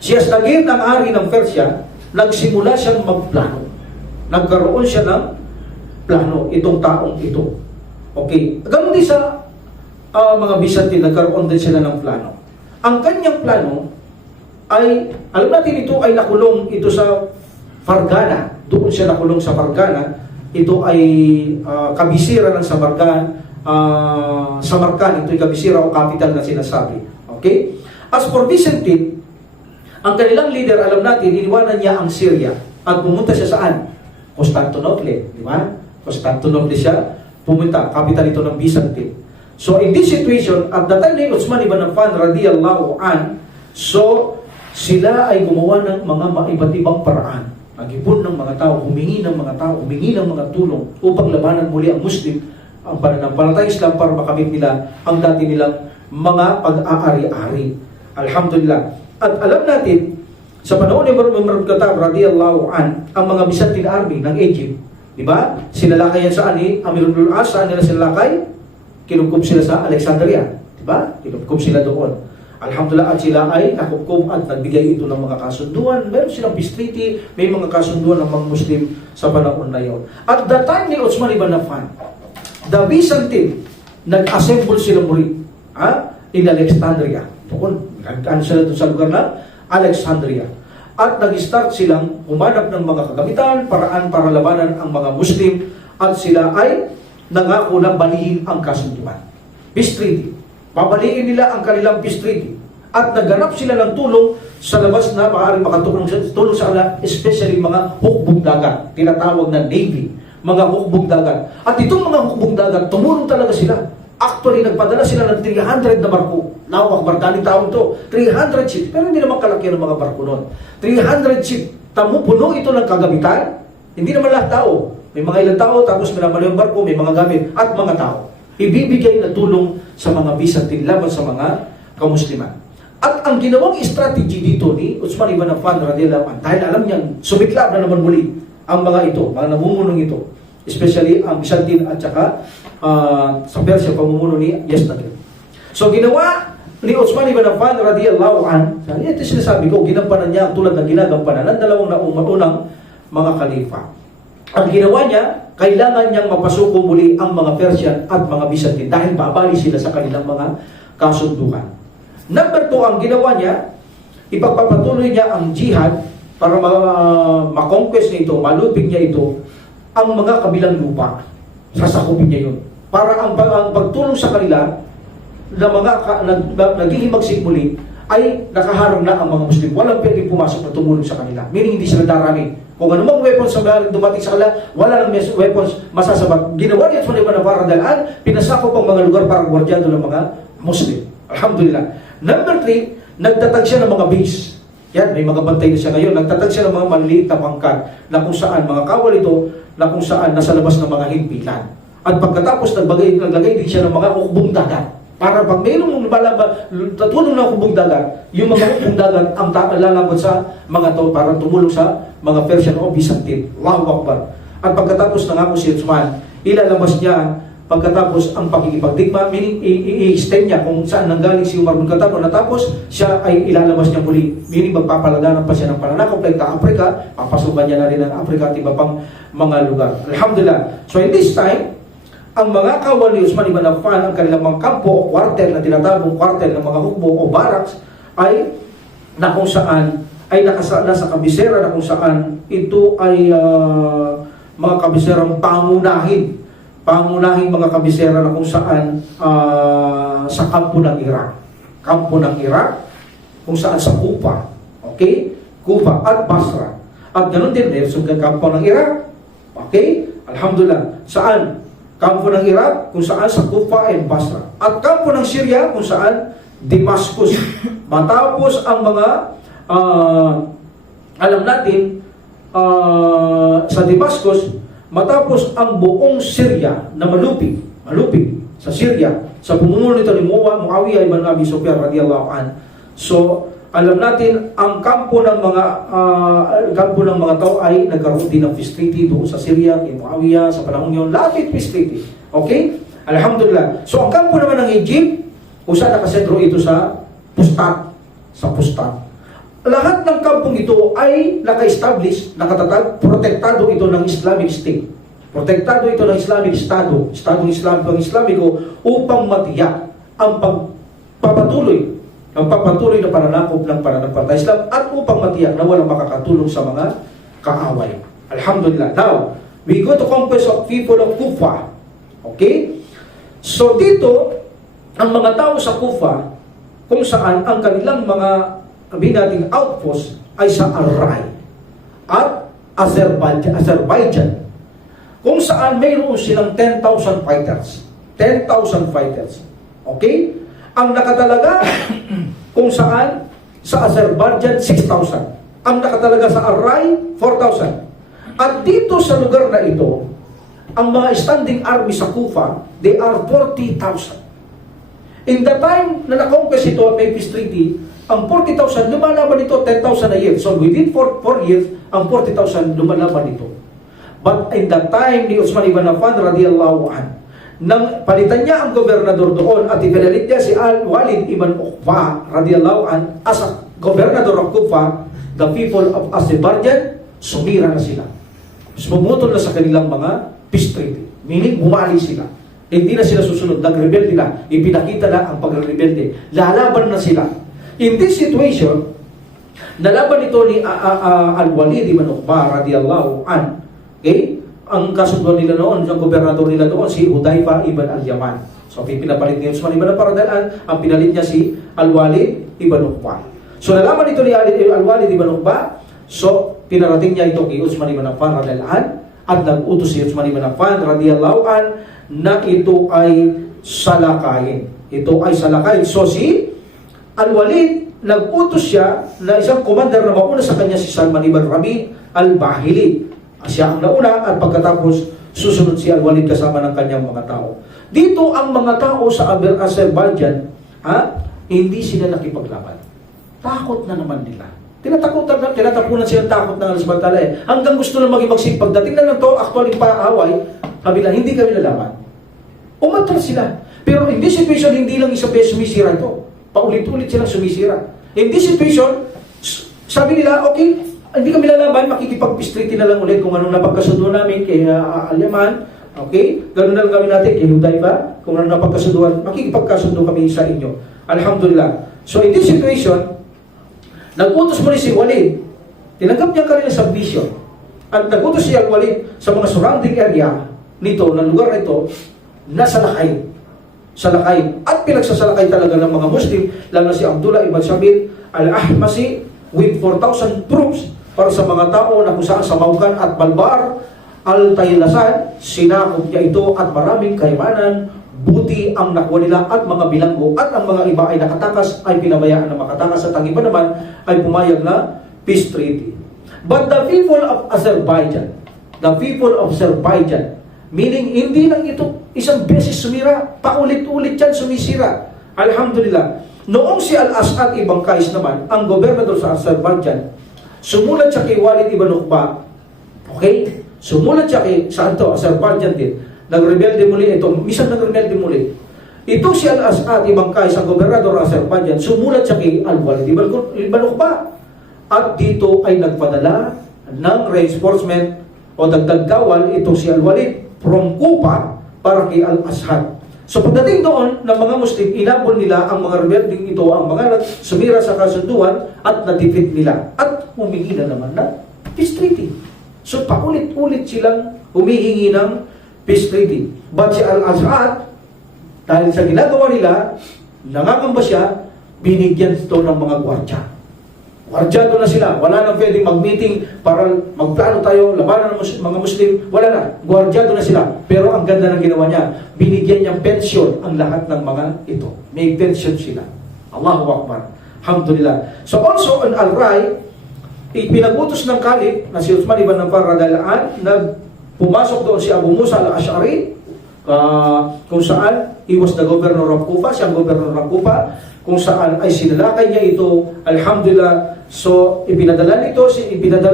si Yazdagir ng ari ng Persia, nagsimula siyang magplano. Nagkaroon siya ng plano, itong taong ito. Okay? Ganun din sa mga Byzantine, nagkaroon din sila ng plano. Ang kanyang plano ay, alam natin ito ay nakulong ito sa Fargana. Doon siya nakulong sa Fargana. Ito ay kabisira ng Samarkand. Ito ay kabisira o capital na sinasabi. Okay? As for Byzantine, ang kanilang leader, alam natin, iniwanan niya ang Syria at pumunta siya saan? Constantinople. Di ba? Constantinople siya pumunta. Capital ito ng Byzantine. So in this situation, at the time ni Uthman ibn Affan radhiyallahu anhu, so sila ay gumawa ng mga iba't ibang paraan. Nag-ipon ng mga tao, humingi ng mga tulong upang labanan muli ang Muslim, ang pananampalatayang Islam para makamit nila ang dati nilang mga pag-aari-ari. Alhamdulillah. At alam natin, sa panahon ni Umar bin Khattab radhiyallahu anhu, ang mga Byzantine army ng Egypt, di ba? Sinalakay yan saan ni Amirul As, saan nila sinalakay? Kinupkup sila sa Alexandria, di ba? Kinupkup sila doon. Alhamdulillah, at sila ay nakupkup at nagbigay ito ng mga kasunduan. Meron silang peace treaty, may mga kasunduan ng mga Muslim sa panahon na yun. At the time ni Uthman ibn Affan, the Byzantine, nag-assemble sila muli in Alexandria. Doon, nag-ano sila doon sa lugar na Alexandria. At nag-start silang humanap ng mga kagamitan, paraan para labanan ang mga Muslim, at sila ay nangako na balihin ang kasunduan. Peace treaty. Babaliin nila ang kanilang peace treaty. At naghanap sila ng tulong sa labas na maaaring makatulong sa kanila, especially mga hukbong dagat, tinatawag na Navy, mga hukbong dagat. At itong mga hukbong dagat, tumulong talaga sila. Actually, nagpadala sila ng 300 na barko. Nawak, mardaling taon to. 300 ship. Pero hindi naman kalaki ng mga barko noon. 300 ship. Puno ito ng kagamitan, Hindi naman lahat tao. May mga ilang tao, tapos minamali yung barko, may mga gamit, at mga tao. Ibibigay na tulong sa mga Byzantine laban sa mga kamusliman. At ang ginawang strategy dito ni Uthman ibn Affan radhiyallahu anhu, dahil alam niyang sumiklab na naman muli ang mga ito, mga namumunong ito, especially ang Byzantine at saka sa Persia, pamumuno ni Yazdegerd. So ginawa ni Uthman ibn Affan radhiyallahu anhu, ito sinasabi ko, ginampanan niya tulad ng ginagampanan ng dalawang unang mga khalifa. Ang ginawa niya, kailangan niyang mapasuko muli ang mga Persian at mga Byzantine dahil babali sila sa kanilang mga kasundukan. Number 2, ang ginawa niya, ipagpapatuloy niya ang jihad para makonquest niya ito, malupig niya ito, ang mga kabilang lupa. Sasakupin niya yun. Para ang pagtulong sa kanila na mga naghihimagsik muli ay nakaharang na ang mga Muslim. Walang pwedeng pumasok na tumulong sa kanila. Meaning hindi sila darami. Kung anumang weapons sa dumating sa kanila, wala nang weapons masasabat. Ginawa niya ito na para dalaan, pinasakop ang mga lugar para gwardyado ng mga Muslim. Alhamdulillah. Number 3, nagtatag siya ng mga base. Yan, may mga bantay na siya ngayon. Nagtatag siya ng mga maliliit na pangkat na kung saan mga kawal ito, na kung saan nasa labas ng mga himpilan. At pagkatapos naglagay din siya ng mga hukbong dagat. Para pag mayroong tatulong ng hukbong dagat, yung mga hukbong dagat ang lalabot sa mga to para tumulong sa mga Persian o Byzantine. Allahu Akbar. At pagkatapos ng ako si Uthman, ilalabas niya pagkatapos ang pakikipagdigma, meaning i-extend niya kung saan nanggaling si Umar bin Khattab, natapos siya ay ilalabas niya muli, meaning magpapalaganan pa siya ng pananakop like sa Africa, papasukan niya na rin ang Africa at iba pang mga lugar. Alhamdulillah. So in this time, ang mga kawal ni Uthman ibn Affan, ang kanilang mga kampo o kwartel na tinatawag kwartel ng mga hukbo o barracks ay na kung saan ay nasa kabisera na kung saan ito ay mga kabiserang pangunahing mga kabisera na kung saan sa kampo ng Iraq. Kampo ng Iraq, kung saan sa Kufa. Okay? Kufa at Basra. At ganoon din, sa kampo ng Iraq. Okay? Alhamdulillah. Saan? Kampo ng Iraq, kung saan sa Kufa and Basra. At kampo ng Syria, kung saan Damascus. Matapos ang mga alam natin sa Damascus, matapos ang buong Syria na malupig sa Syria, sa pamumuno nito ni Muawiyah ibn Abi Sufyan radhiyallahu anhu. So, alam natin ang kampo ng mga tao ay nagkaroon din ng peace treaty doon sa Syria, kay Muawiyah sa panahon yun, lapit peace treaty. Okay? Alhamdulillah. So, ang kampo naman ng Egypt, kung saan nakasentro ito sa Pustat. Lahat ng kampong ito ay naka-establish, nakatatag, protektado ito ng Islamic State. Protektado ito ng Islamic Estado, Estadong Islamiko, upang matiyak ang pagpapatuloy na pananakop ng pananampalataya Islam at upang matiyak na walang makakatulong sa mga kaaway. Alhamdulillah. Now, we go to conquest of people of Kufa. Okay? So dito, ang mga tao sa Kufa, kung saan ang kanilang mga nating outpost ay sa Arai at Azerbaijan, kung saan mayroon silang 10,000 fighters. 10,000 fighters. Okay? Ang nakatalaga kung saan sa Azerbaijan 6,000. Ang nakatalaga sa Arai 4,000. At dito sa lugar na ito, ang mga standing army sa Kufa, they are 40,000. In the time na na-conquest ito at may peace treaty, ang 40,000 lumalaban ito 10,000 a year. So within 4 years, ang 40,000 lumalaban ito. But in the time ni Uthman ibn Affan radhiyallahu anhu, nang palitan niya ang gobernador doon at ipinalit niya si Al-Walid ibn Uqba radhiyallahu anhu as a gobernador of Kufa, the people of Azerbaijan, sumira na sila. Sumutol na sa kanilang mga peace treaty. Meaning, bumali sila. Hindi na sila susunod. Nagrebelde na. Ipinakita na ang pagrebelde. Lalaban na sila. In this situation, nalaban ito ni Al-Walid ibn Uqba radhiyallahu anhu. Okay? Ang kasunduan nila noon, ang gobernador nila doon, si Hudayfa ibn al-Yaman. So, pinapalit ni Uthman ibn Affan, ang pinalit niya si Al-Walid ibn Uqba. So, nalaman ito ni Al-Walid ibn Uqba. So, pinarating niya ito kay Uthman ibn Affan radhiyallahu anhu, at nag-utos si Uthman ibn Affan radhiyallahu anhu na ito ay salakayin. Ito ay salakayin. So, si Al-Walid, nag-utos siya na isang commander na mauna sa kanya si Salman ibn Rabi al-Bahili. Siya ang nauna at pagkatapos susunod si Al-Walid kasama ng kanyang mga tao. Dito ang mga tao sa Azerbaijan, hindi sila nakipaglaban. Takot na naman nila. Tinatapunan silang takot ng Al-Sabantala hanggang gusto na maging magsig. Pagdating na lang to, actually paaway, sabi lang, hindi kami lalaban. Umatras sila. Pero in this situation, hindi lang isang beses sumisira ito. Paulit-ulit silang sumisira. In this situation, sabi nila, okay, hindi kami lalaban, makikipag-peace na lang ulit kung anong napagkasundo namin kay Alyaman. Okay? Ganun na lang gawin natin kay Hudayba. Kung anong napagkasunduan, makikipagkasundo kami sa inyo. Alhamdulillah. So in this situation, nag-utos muli si Walid. Tinanggap niya kanila submission. At nag-utos si Walid sa mga surrounding area nito, ng lugar na ito, na salakay. Salakay. At pinagsasalakay talaga ng mga Muslim, lalo na si Abdullah ibn Sabit al-Ahmasi with 4,000 troops para sa mga tao na kung saan sa Maukan at Balbar al-Taylasan, sinakop niya ito at maraming kayamanan, buti ang nakuha nila at mga bilanggo at ang mga iba ay nakatakas, ay pinabayaan na makatakas at ang iba naman ay pumayag na peace treaty. But the people of Azerbaijan, meaning hindi lang ito isang beses sumira, paulit-ulit yan sumisira. Alhamdulillah. Noong si Al-As'ad ibn Qais naman, ang gobernador sa Azerbaijan, sumulat siya kay Walid ibn Uqba. Okay? Sumulat siya kay saan to? Azerbaijan din. Nagrebelde muli ito. Minsan nagrebelde muli. Ito si Al-As'ad ibn Qais, ang gobernador ng Azerbaijan, sumulat siya kay Al-Walid ibn Uqba. At dito ay nagpadala ng reinforcement o dagdag kawal itong si Al-Walid from Kufa para kay Al-As'ad. So pagdating doon ng mga Muslim, inabol nila ang mga rebelding ito, ang mga sumira sa kasunduan at na-defeat nila. At humingi na naman na peace treaty. So paulit-ulit silang humihingi ng peace treaty. But si Al-As'ad, dahil sa ginagawa nila, nangangamba siya, binigyan ito ng mga gwardya. Wardyado na sila. Wala nang pwedeng mag-meeting para magplano tayo, labanan ng mga Muslim. Wala na. Wardyado na sila. Pero ang ganda ng ginawa niya, binigyan niyang pensyon ang lahat ng mga ito. May pensyon sila. Allahu Akbar. Alhamdulillah. So also on Al-Ray, ipinagutos ng Khalid na si Uthman ibn Affan radhiyallahu anhu na pumasok doon si Abu Musa al-Ash'ari kung saan he was the governor of Kufa, siyang governor ng Kufa, kung saan ay sinalakay niya ito. Alhamdulillah. So ipinadala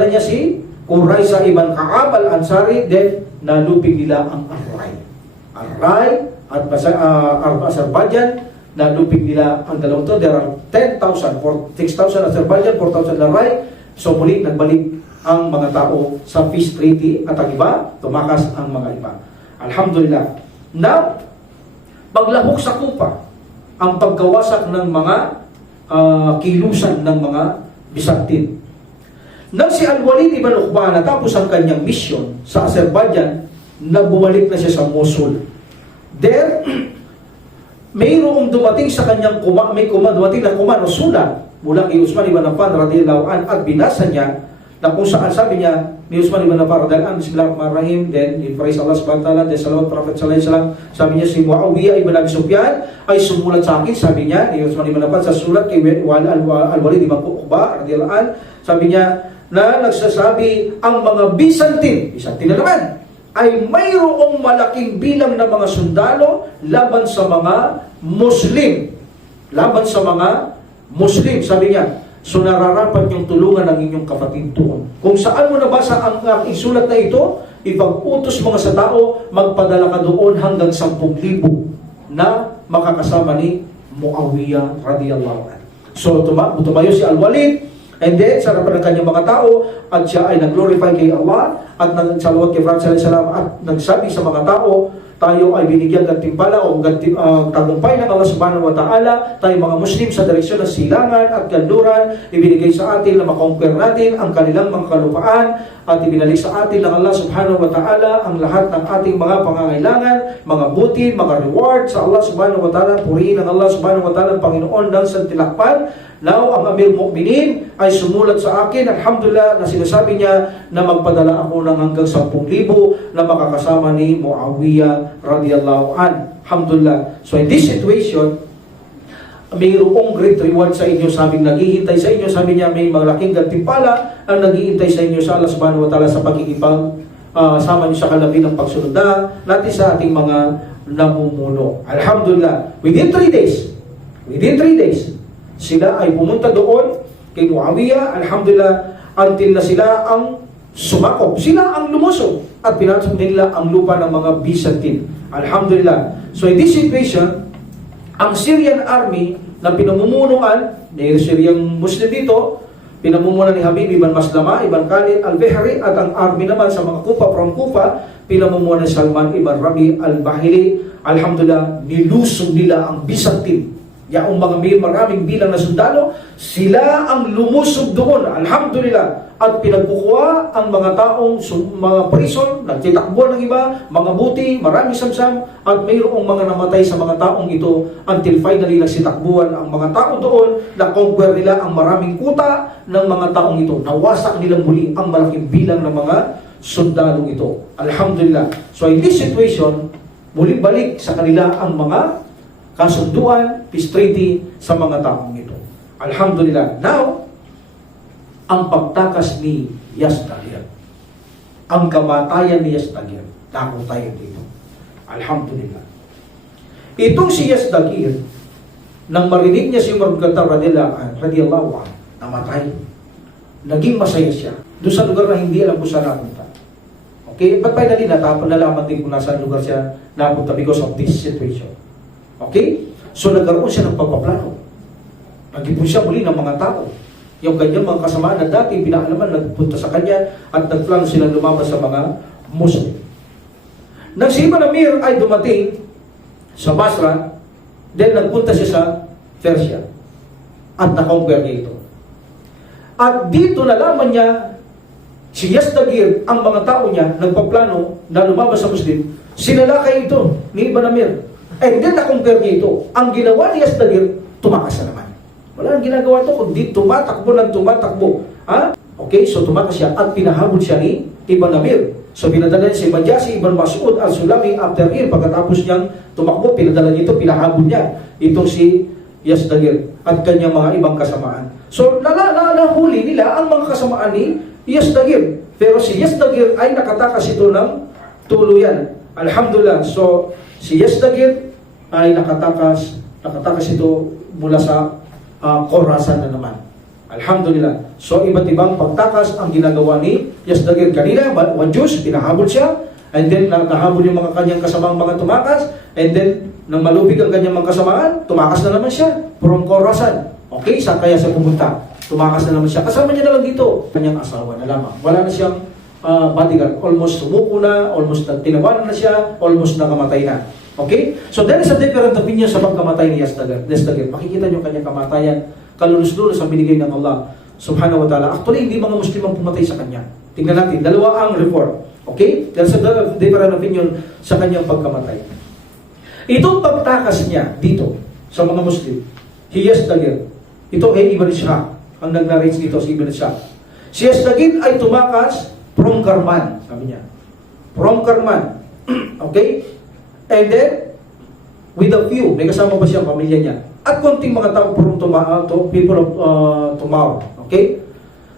niya si Qurayza ibn Ka'ab al-Ansari, then nalupig nila ang Ar-Ray at Azerbaijan, nalupig nila ang dalawang to. There are 10,000, 6,000 Azerbaijan, 4,000 Ar-Ray. So muli nagbalik ang mga tao sa peace treaty at ang iba, tumakas ang mga iba. Alhamdulillah. Now, paglahok sa Kufa, ang pagkawasak ng mga kilusan ng mga Byzantine. Nang si Al-Walid ibn Uqba natapos ang kanyang mission sa Azerbaijan, na bumalik na siya sa Mosul. There, mayroong dumating sa kanyang dumating na command o sulat mula kay Uthman ibn Affan radhiyallahu anhu at binasa niya na kung saan sabi niya ni Uthman ibn Affan radhiyallahu anhu, Bismillahirrahmanirrahim, then in praise Allah subhanahu wa ta'ala, then salawat Prophet sallallahu alaihi wasallam, sabi niya si Muawiyah ibn Abi Sufyan ay sumulat sa akin, sabi niya ni Uthman ibn Affan sa sulat kay Al-Walid ibn Uqba radhiyallahu anhu, sabi niya na nagsasabi ang mga Byzantine na naman, ay mayroong malaking bilang ng mga sundalo laban sa mga Muslim. Laban sa mga Muslim, sabi niya. So nararapat niyong tulungan ang inyong kapatid doon. Kung saan mo nabasa ang aking sulat na ito, ipag-utos mga sa tao, magpadala ka doon hanggang 10,000 na makakasama ni Muawiyah radhiyallahu anhu. So tumayo si Al-Walid, and then sa harapan ng kanyang mga tao, at siya ay nag-glorify kay Allah at nagsalawat kay Prophet sallallahu alaihi wasallam at nagsabi sa mga tao, tayo ay binigyan gantimpala o tagumpay ng Allah subhanahu wa ta'ala, tayo mga Muslim sa direksyon ng silangan at kanluran, ibinigay sa atin na makonquer natin ang kanilang mga kalupaan at ibinalik sa atin ng Allah subhanahu wa ta'ala ang lahat ng ating mga pangangailangan, mga buti, mga reward sa Allah subhanahu wa ta'ala. Purihin ang Allah subhanahu wa ta'ala, Panginoon ng santilakpan. Now, ang Amir Mu'minin ay sumulat sa akin, alhamdulillah, na sinasabi niya na magpadala ako ng hanggang 10,000 na makakasama ni Muawiyah radhiyallahu anhu. Alhamdulillah. So in this situation, mayroong great reward sa inyo, sabing naghihintay sa inyo. Sabi niya, may malaking gantimpala ang naghihintay sa inyo sa Allah subhanahu wa ta'ala sa pagkikipag sama niyo sa kalabi ng pagsunod natin sa ating mga namumuno. Alhamdulillah, within 3 days, sila ay pumunta doon kay Muawiyah, alhamdulillah, until na sila ang sumakop, sila ang lumusog at pinasok nila ang lupa ng mga Byzantine. Alhamdulillah. So in this situation, ang Syrian army na pinamumunuan ni Syrian Muslim dito, pinamumunuan ni Habib ibn Maslama, ibn Khalid al-Bahri, at ang army naman sa mga Kufa, from Kufa, pinamumunuan ni Salman ibn Rabi al-Bahili. Alhamdulillah, nilusog nila ang Byzantine. Yaong mga may maraming bilang na sundalo, sila ang lumusog doon. Alhamdulillah. At pinagkukuha ang mga taong mga prison, nagtitakbo ng iba, mga buti, maraming samsam, at mayroong mga namatay sa mga taong ito until finally nagsitakbuhan ang mga tao doon, na-conquer nila ang maraming kuta ng mga taong ito. Nawasak nilang muli ang malaking bilang ng mga sundalong ito. Alhamdulillah. So in this situation, muli balik sa kanila ang mga kasunduan, peace treaty sa mga taong ito. Alhamdulillah. Now, ang pagtakas ni Yazdagir, ang kamatayan ni Yazdagir, dako tayo dito. Alhamdulillah. Itong si Yazdagir, nang marinig niya si Umar bin Khattab radiyallahu anhu, namatay. Naging masaya siya. Doon sa lugar na hindi alam kung saan napunta. Okay? But finally, nalaman din kung nasa lugar siya napunta because of this situation. Okay? So nagkaroon siya ng pagpaplano. Nag-ipon siya muli ng mga tao. Yung kanyang mga kasamaan na dati pinaalaman, nagpunta sa kanya at nagplano silang lumabas sa mga Muslim. Nang si Ibn Amir ay dumating sa Basra, then nagpunta siya sa Persia at na-conquer niya ito. At dito nalaman niya si Yazdagir, ang mga tao niya nagpaplano na lumabas sa Muslim, sinalakay ito ni Ibn Amir. And then na-conquer niya ito. Ang ginawa ni Yazdagir, tumakas na naman. Wala nang ginagawa ito, kundi tumatakbo ng tumatakbo. Ha? Okay, so tumakas siya at pinahabol siya ni Ibn Amir. So pinadala niya si Majasi Ibn Mas'ud al-Sulami after him. Pagkatapos niyang tumakbo, pinadala niya ito, pinahabol niya itong si Yazdagir at kanyang mga ibang kasamaan. So nahuli nila ang mga kasamaan ni Yazdagir. Pero si Yazdagir ay nakatakas ito ng tuluyan. Alhamdulillah. So si Yazdagir ay nakatakas ito mula sa Khorasan na naman. Alhamdulillah. So iba't ibang pagtakas ang ginagawa ni Yazdagir. Kanina, Wajus, pinahabol siya, and then nahabol yung mga kanyang kasamang mga tumakas, and then nang malubig ang kanyang mga kasamaan, tumakas na naman siya from Khorasan. Okay, saan kaya siya pumunta? Tumakas na naman siya. Kasama niya na lang dito, kanyang asawa na lamang. Wala na siyang bodyguard. Almost sumuko na, almost tinawanan na siya, almost nakamatay na. Okay? So there is a different opinion sa pagkamatay ni Yazdagir. Makikita niyo kanyang kamatayan, kalulus-lulus ang binigay ng Allah subhanahu wa ta'ala. Actually, hindi mga Muslim ang pumatay sa kanya. Tingnan natin, dalawa ang report. Okay? There's a different opinion sa kanyang pagkamatay. Itong pagtakas niya dito sa mga Muslim, si Yazdagir, ito ay Ibn Ishaq, ang nag-narrate dito si Ibn Ishaq. Si Yazdagir ay tumakas from Karman, sabi niya. From Karman. Okay? And then, with a few, may kasama pa siya, pamilya niya. At konting mga tao from people of Tumar. Okay?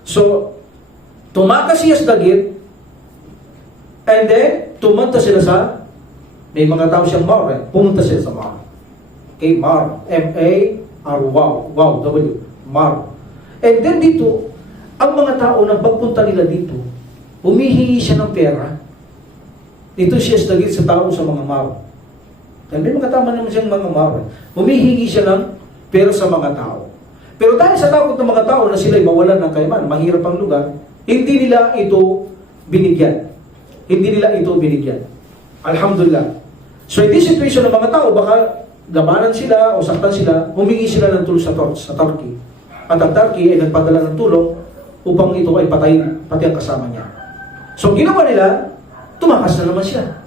So, tumakas si Yazdagir, and then, tumunta sila sa, may mga tao siyang Mar, pumunta sila sa Mar. Okay? Mar. M-A-R-W. W. Mar. And then dito, ang mga tao na pagpunta nila dito, humihingi siya ng pera. Dito siya Yazdagir sa tao sa mga Mar. May mga tama naman siyang mga Mar. Humihingi siya ng pera sa mga tao. Pero dahil sa takot ng mga tao na sila'y mawalan ng kayamanan, mahirap ang lugar, hindi nila ito binigyan. Hindi nila ito binigyan. Alhamdulillah. So in this situation ng mga tao, baka labanan sila o saktan sila, humingi sila ng tulong sa Turkey. At ang Turkey ay nagpadala ng tulong upang ito ay patayin, pati ang kasama niya. So ginawa nila, tumakas na naman siya.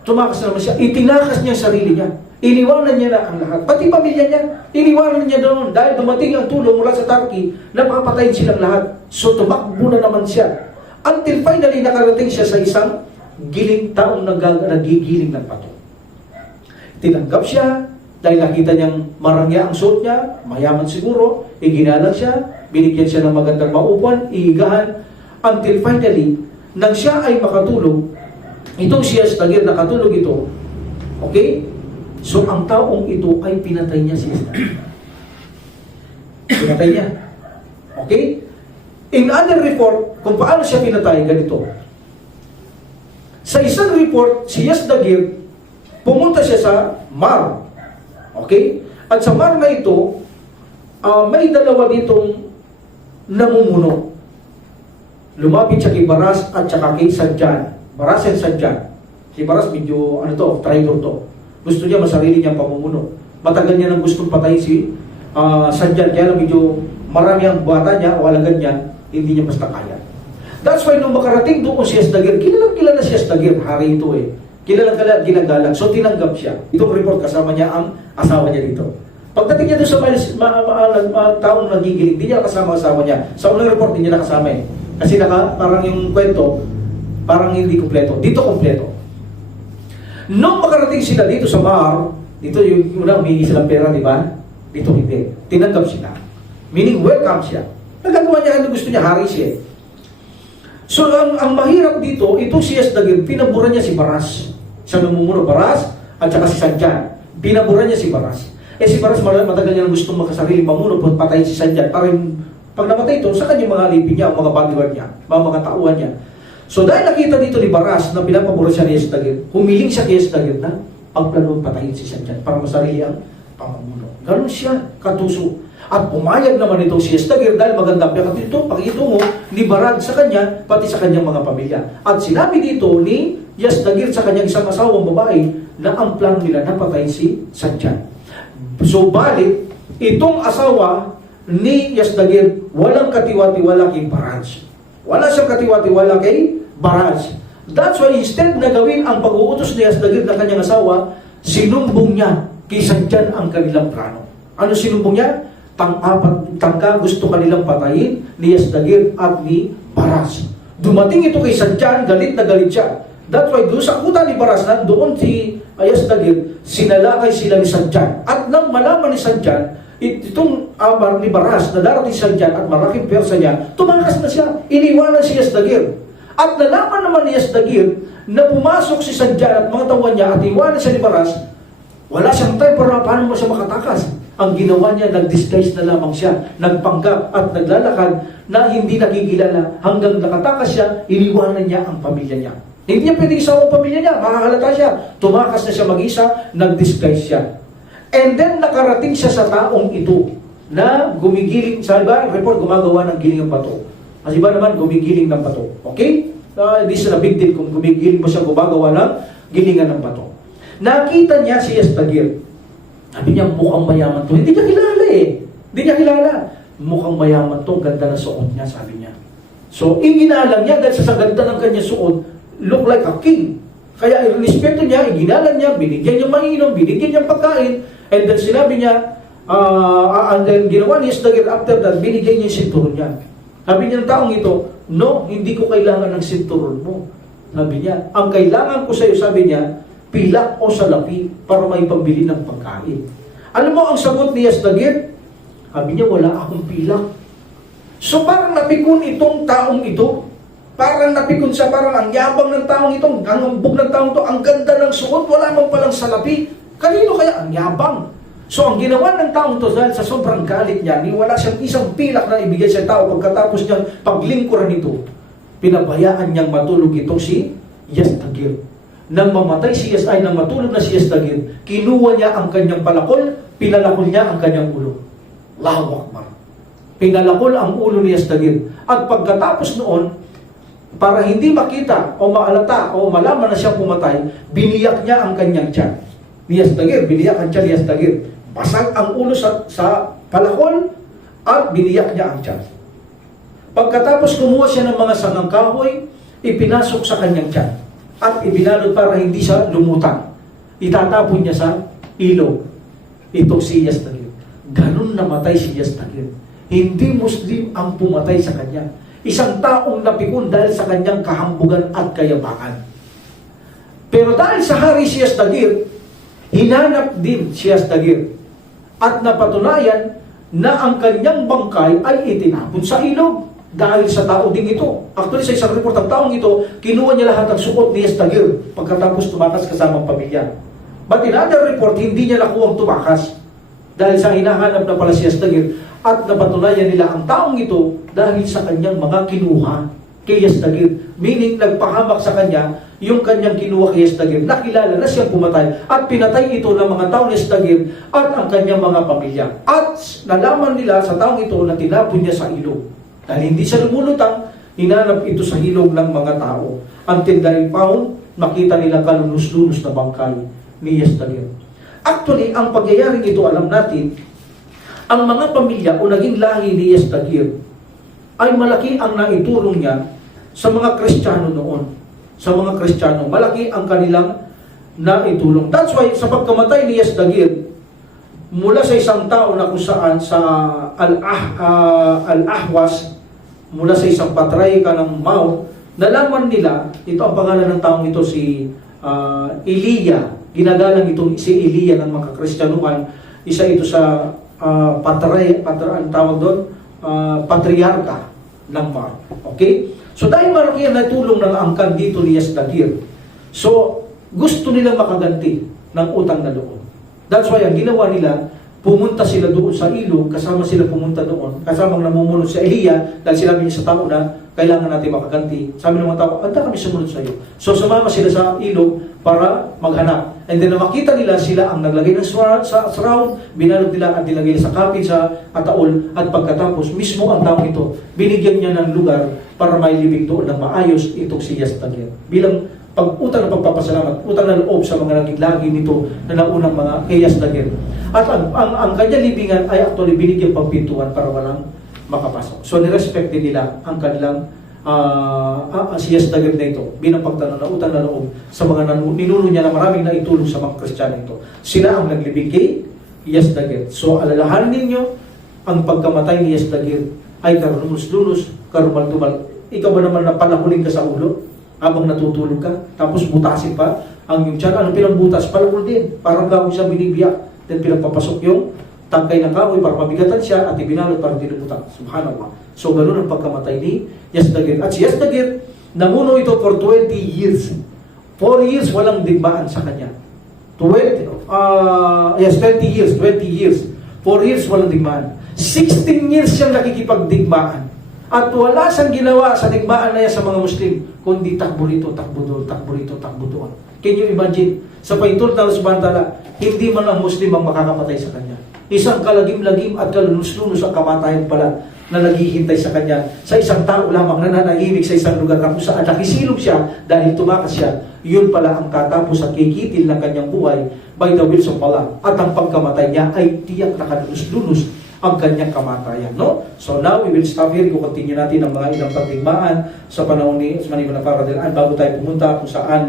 Tumakas na naman siya. Itinakas niya ang sarili niya. Iniwanan niya na ang lahat. Pati pamilya niya, iniwanan niya doon. Dahil dumating ang tulong mula sa Turkey, napapatayin silang lahat. So tumakbo na naman siya. Until finally, nakarating siya sa isang giling taong nagigiling ng pato. Tinanggap siya, Dahil nakita niyang marangya ang suot niya, mayaman siguro, iginalang siya, binigyan siya ng magandang maupuan, iigahan, until finally, nang siya ay makatulog, itong si Yasdagir nakatulog ito, okay? So, ang taong ito ay pinatay niya si Yasdagir. Pinatay niya. Okay? In other report, kung paano siya pinatay, ganito. Sa isang report, si Yasdagir, pumunta siya sa Mar. Okay? At sa Mar na ito, may dalawa ditong namumuno. Lumapit siya kay Baras at saka kay Sadjan. Baras and Sadjan. Si Baras medyo, traitor to. Gusto niya masarili niyang pamumuno. Matagal niya nang gustong patayin si Sadjan. Kaya lang medyo marami ang bata niya o alagad niya, hindi niya basta kaya. That's why nung makarating doon si Yasdagir, kilala si Yasdagir, hari ito eh. Kilala, ginagalang. So tinanggap siya. Itong report kasama niya ang asawa niya dito. Pagdating niya doon sa taong nagigiling, hindi niya kasama asawa niya. Sa unang report, hindi niya nakasama eh. Kasi parang yung kwento, parang hindi kumpleto. Dito kumpleto. Nung makarating sila dito sa Mar, dito yung unang humingi silang pera, di ba? Dito hindi. Tinanggap sila. Meaning, welcome siya. Nagagawa niya ano gusto niya, hari siya. So, ang mahirap dito, itong si Yasdagir, pinabura niya si Baras. Siya namumuno, Baras, at saka si Sadjan. Pinabura niya si Baras. Si Baras, matagal niya gustong makasarili mamuno, patayin si Sadjan. Para pag namatay ito, sa kanyang mga alipin niya, mga bodyguard niya, mga tauhan niya. So, dahil nakita dito ni Baras na pinapabura siya ni Yasdagir, humiling siya kay Yasdagir na pagplano patayin si Sadjan para masarili ang pamamuno. Ganon siya, katuso. At pumayag naman itong si Yasdagir dahil maganda ang pakitungo ni Barad sa kanya, pati sa kanyang mga pamilya. At sinabi dito ni Yasdagir sa kanyang isang asawang babae na ang plano nila na patayin si Sadjan. So balik, itong asawa ni Yasdagir, walang katiwa-tiwala kay Barad. Wala siyang katiwa-tiwala kay Barad. That's why instead na gawin ang pag-uutos ni Yasdagir na kanyang asawa, sinumbong niya kay Sadjan ang kanilang plano. Ano sinumbong niya? Tangka gusto kanilang patayin ni Yasdagir at ni Baras. Dumating ito kay Sadjan, galit na galit siya. That's why doon sa kuta ni Baras, doon si Yasdagir, sinalakay sila ni Sadjan. At nang malaman ni Sadjan, itong ni Baras na darating si Sadjan at malaking persa niya, tumakas na siya, iniwanan si Yasdagir. At nalaman naman ni Yasdagir na pumasok si Sadjan at mga tawan niya at iwanan siya ni Baras, wala siyang time para paano mo siya makatakas. Ang ginawa niya, nag-disguise na lamang siya, nagpanggap at naglalakad na hindi nakikilala. Hanggang nakatakas siya, iniwanan niya ang pamilya niya. Hindi niya pwedeng isaw ang pamilya niya, makahalata siya. Tumakas na siya mag-isa, nag-disguise siya. And then nakarating siya sa taong ito na gumigiling, sa iba, report, gumagawa ng giling ng bato. Kasi iba naman, gumigiling ng bato. Okay? This is a big deal kung gumigiling mo siya gumagawa ng gilingan ng bato. Nakita niya si Yasdagir. Sabi niya, mukhang mayaman to. Hindi niya kilala eh. Hindi niya kilala. Mukhang mayaman to, ganda na suot niya, sabi niya. So, iginalang niya dahil sa ganda ng kanya suot, look like a king. Kaya respeto niya, iginalang niya, binigyan niya mainom, binigyan niya pagkain, and then sinabi niya, and then ginawa ni Yasdagir after that, binigyan niya yung sinturon niya. Sabi niya ng taong ito, no, hindi ko kailangan ng sinturon mo. Sabi niya, ang kailangan ko sa iyo, sabi niya, pilak o salapi para may pambili ng pagkain. Alam mo ang sagot ni Yasdagir? Sabi niya, wala akong pilak. So parang napikon itong taong ito. Parang napikon siya, parang ang yabang ng taong ito, ang hambog ng taong ito, ang ganda ng suot, wala mang palang salapi. Kanino kaya? Ang yabang. So ang ginawa ng taong ito dahil sa sobrang galit niya, wala siyang isang pilak na ibigay sa tao pagkatapos niyang paglingkuran ito. Pinabayaan niyang matulog itong si Yasdagir. Nang mamatay nang matulog na si Yasdagir, kinuha niya ang kanyang palakol, pinalakol niya ang kanyang ulo. Allahu Akbar. Pinalakol ang ulo ni Yasdagir. At pagkatapos noon, para hindi makita o maalata o malaman na siya pumatay, biniyak niya ang kanyang tiyan ni Yasdagir. Biniyak ang tiyan ni Yasdagir. Basag ang ulo sa palakol at biniyak niya ang tiyan. Pagkatapos kumuha siya ng mga sangang kahoy, ipinasok sa kanyang tiyan. At ibinalot para hindi siya lumutang. Itatapon niya sa ilog. Itong si Yasdagir. Ganun namatay si Yasdagir. Hindi Muslim ang pumatay sa kanya. Isang taong napikon dahil sa kanyang kahambugan at kayabangan. Pero dahil sa hari si Yasdagir, Hinanap din si Yasdagir at napatunayan na ang kanyang bangkay ay itinapon sa ilog dahil sa tao ding ito. Actually, sa isang report, ang taong ito, kinuha niya lahat ng suot ni Yasdagir pagkatapos tumakas kasamang pamilya. But in other report, hindi niya nakuha tumakas dahil sa hinahanap na pala si Yasdagir, at napatunayan nila ang taong ito dahil sa kanyang mga kinuha kay Yasdagir. Meaning, nagpahamak sa kanya yung kanyang kinuha kay Yasdagir. Nakilala na siyang pumatay at pinatay ito ng mga taong Yasdagir at ang kanyang mga pamilya. At nalaman nila sa taong ito na tinapon niya sa ilog. Dahil hindi siya lumulutang, hinanap ito sa ilog ng mga tao. Until they found, makita nila kalunos-lunos na bangkay ni Yasdagir. Actually, ang pagyayaring ito, alam natin, ang mga pamilya o naging lahi ni Yasdagir ay malaki ang naitulong niya sa mga Kristiyano noon. Sa mga Kristiyano, malaki ang kanilang naitulong. That's why, sa pagkamatay ni Yasdagir, mula sa isang tao na kung saan sa Al-Ahwas, mula sa isang patriarka ng Mount, nalaman nila, ito ang pangalan ng taong ito, si Eliya. Ginagalang itong si Eliya ng mga Kristyanuhan. Isa ito sa ang tawag doon, patriarka ng Mount. Okay? So dahil malaki ang natulong ng angkan dito ni Yasdagir, so gusto nilang makaganti ng utang na loob. That's why ang ginawa nila, pumunta sila doon sa ilog, kasama sila pumunta doon, kasamang namumulot si Eliya, dahil sinabi niya sa tao na kailangan natin makaganti. Sabi ng mga tao, anda kami sumunod sa iyo. So sumama sila sa ilog para maghanap. And then makita nila sila ang naglagay ng surround, binalot nila at nilagay sa kapit sa ataol, at pagkatapos mismo ang taong ito, binigyan niya ng lugar para may libing doon ng maayos itong si Yasdagir. Bilang pag-utang na pagpapasalamat, utang na loob sa mga naging lagi nito na naunang mga kay Yasdagir. At ang kanya libingan ay actually binigyan pang pintuan para walang makapasok. So nirespect din nila ang kanilang si Yasdagir na ito bilang pagtanong na utang na loob sa mga ninuno niya na maraming naitulong sa mga Kristiyano ito. Sila ang naglibing kay Yasdagir. So alalahanin ninyo, ang pagkamatay ni Yasdagir ay karunos-lunos, karumal-dumal. Ikaw ba naman na palahuling ka sa ulo habang natutulog ka, tapos butasin pa ang yung tiyan? Anong pinambutas? Palahul din. Parang gawin siya binibiyak. Then pinagpapasok yung tangkay ng kahoy para mabigatan siya at ibinalot para dinubutang. Subhanallah. So ganoon ang pagkamatay ni Yasdagir. At si Yasdagir, namuno ito for 20 years. 4 years walang digmaan sa kanya. 20 years. 4 years walang digmaan. 16 years siyang nakikipagdigmaan. At wala siyang ginawa sa digmaan na yan sa mga Muslim, kundi takbo rito, takbo doon, takbo rito, takbo doon. Can you imagine? Sa paintulot ng Subhanahu wa ta'ala, hindi man ang Muslim ang makakapatay sa kanya. Isang kalagim-lagim at kalunos-lunos ang kamatayan pala na naghihintay sa kanya. Sa isang tao lamang na nanahimik sa isang lugar na kung saan nakisilong siya dahil tumakas siya, yun pala ang tatapos at kikitil ng kanyang buhay by the will of Allah. At ang pagkamatay niya ay tiyak na kalunos-lunos ang kanyang kamatayan, no? So now we will stop here. Continue natin ang mga ilang pagdigmaan sa panahon ni Uthman ibn Affan bago tayo pumunta kung saan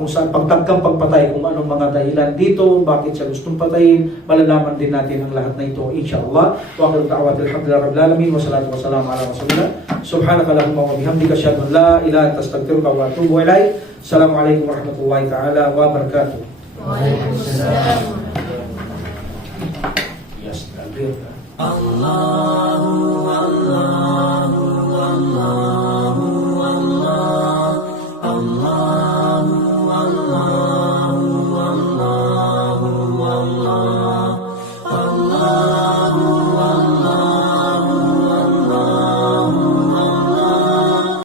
kung saan pagtagkang pagpatay, kung anong mga dahilan dito, bakit siya gustong patayin, malalaman din natin ang lahat na ito, insyaAllah. Wa akhiru da'wati alhamdulillahi rabbil alamin wa salatu wa salamu ala rasulillah. Subhanaka Allahumma wa bihamdika asyhadu an la ilaha illa anta astaghfiruka wa atubu ilaik. Assalamualaikum warahmatullahi taala wabarakatuh. Waalaikumsalam. Allahu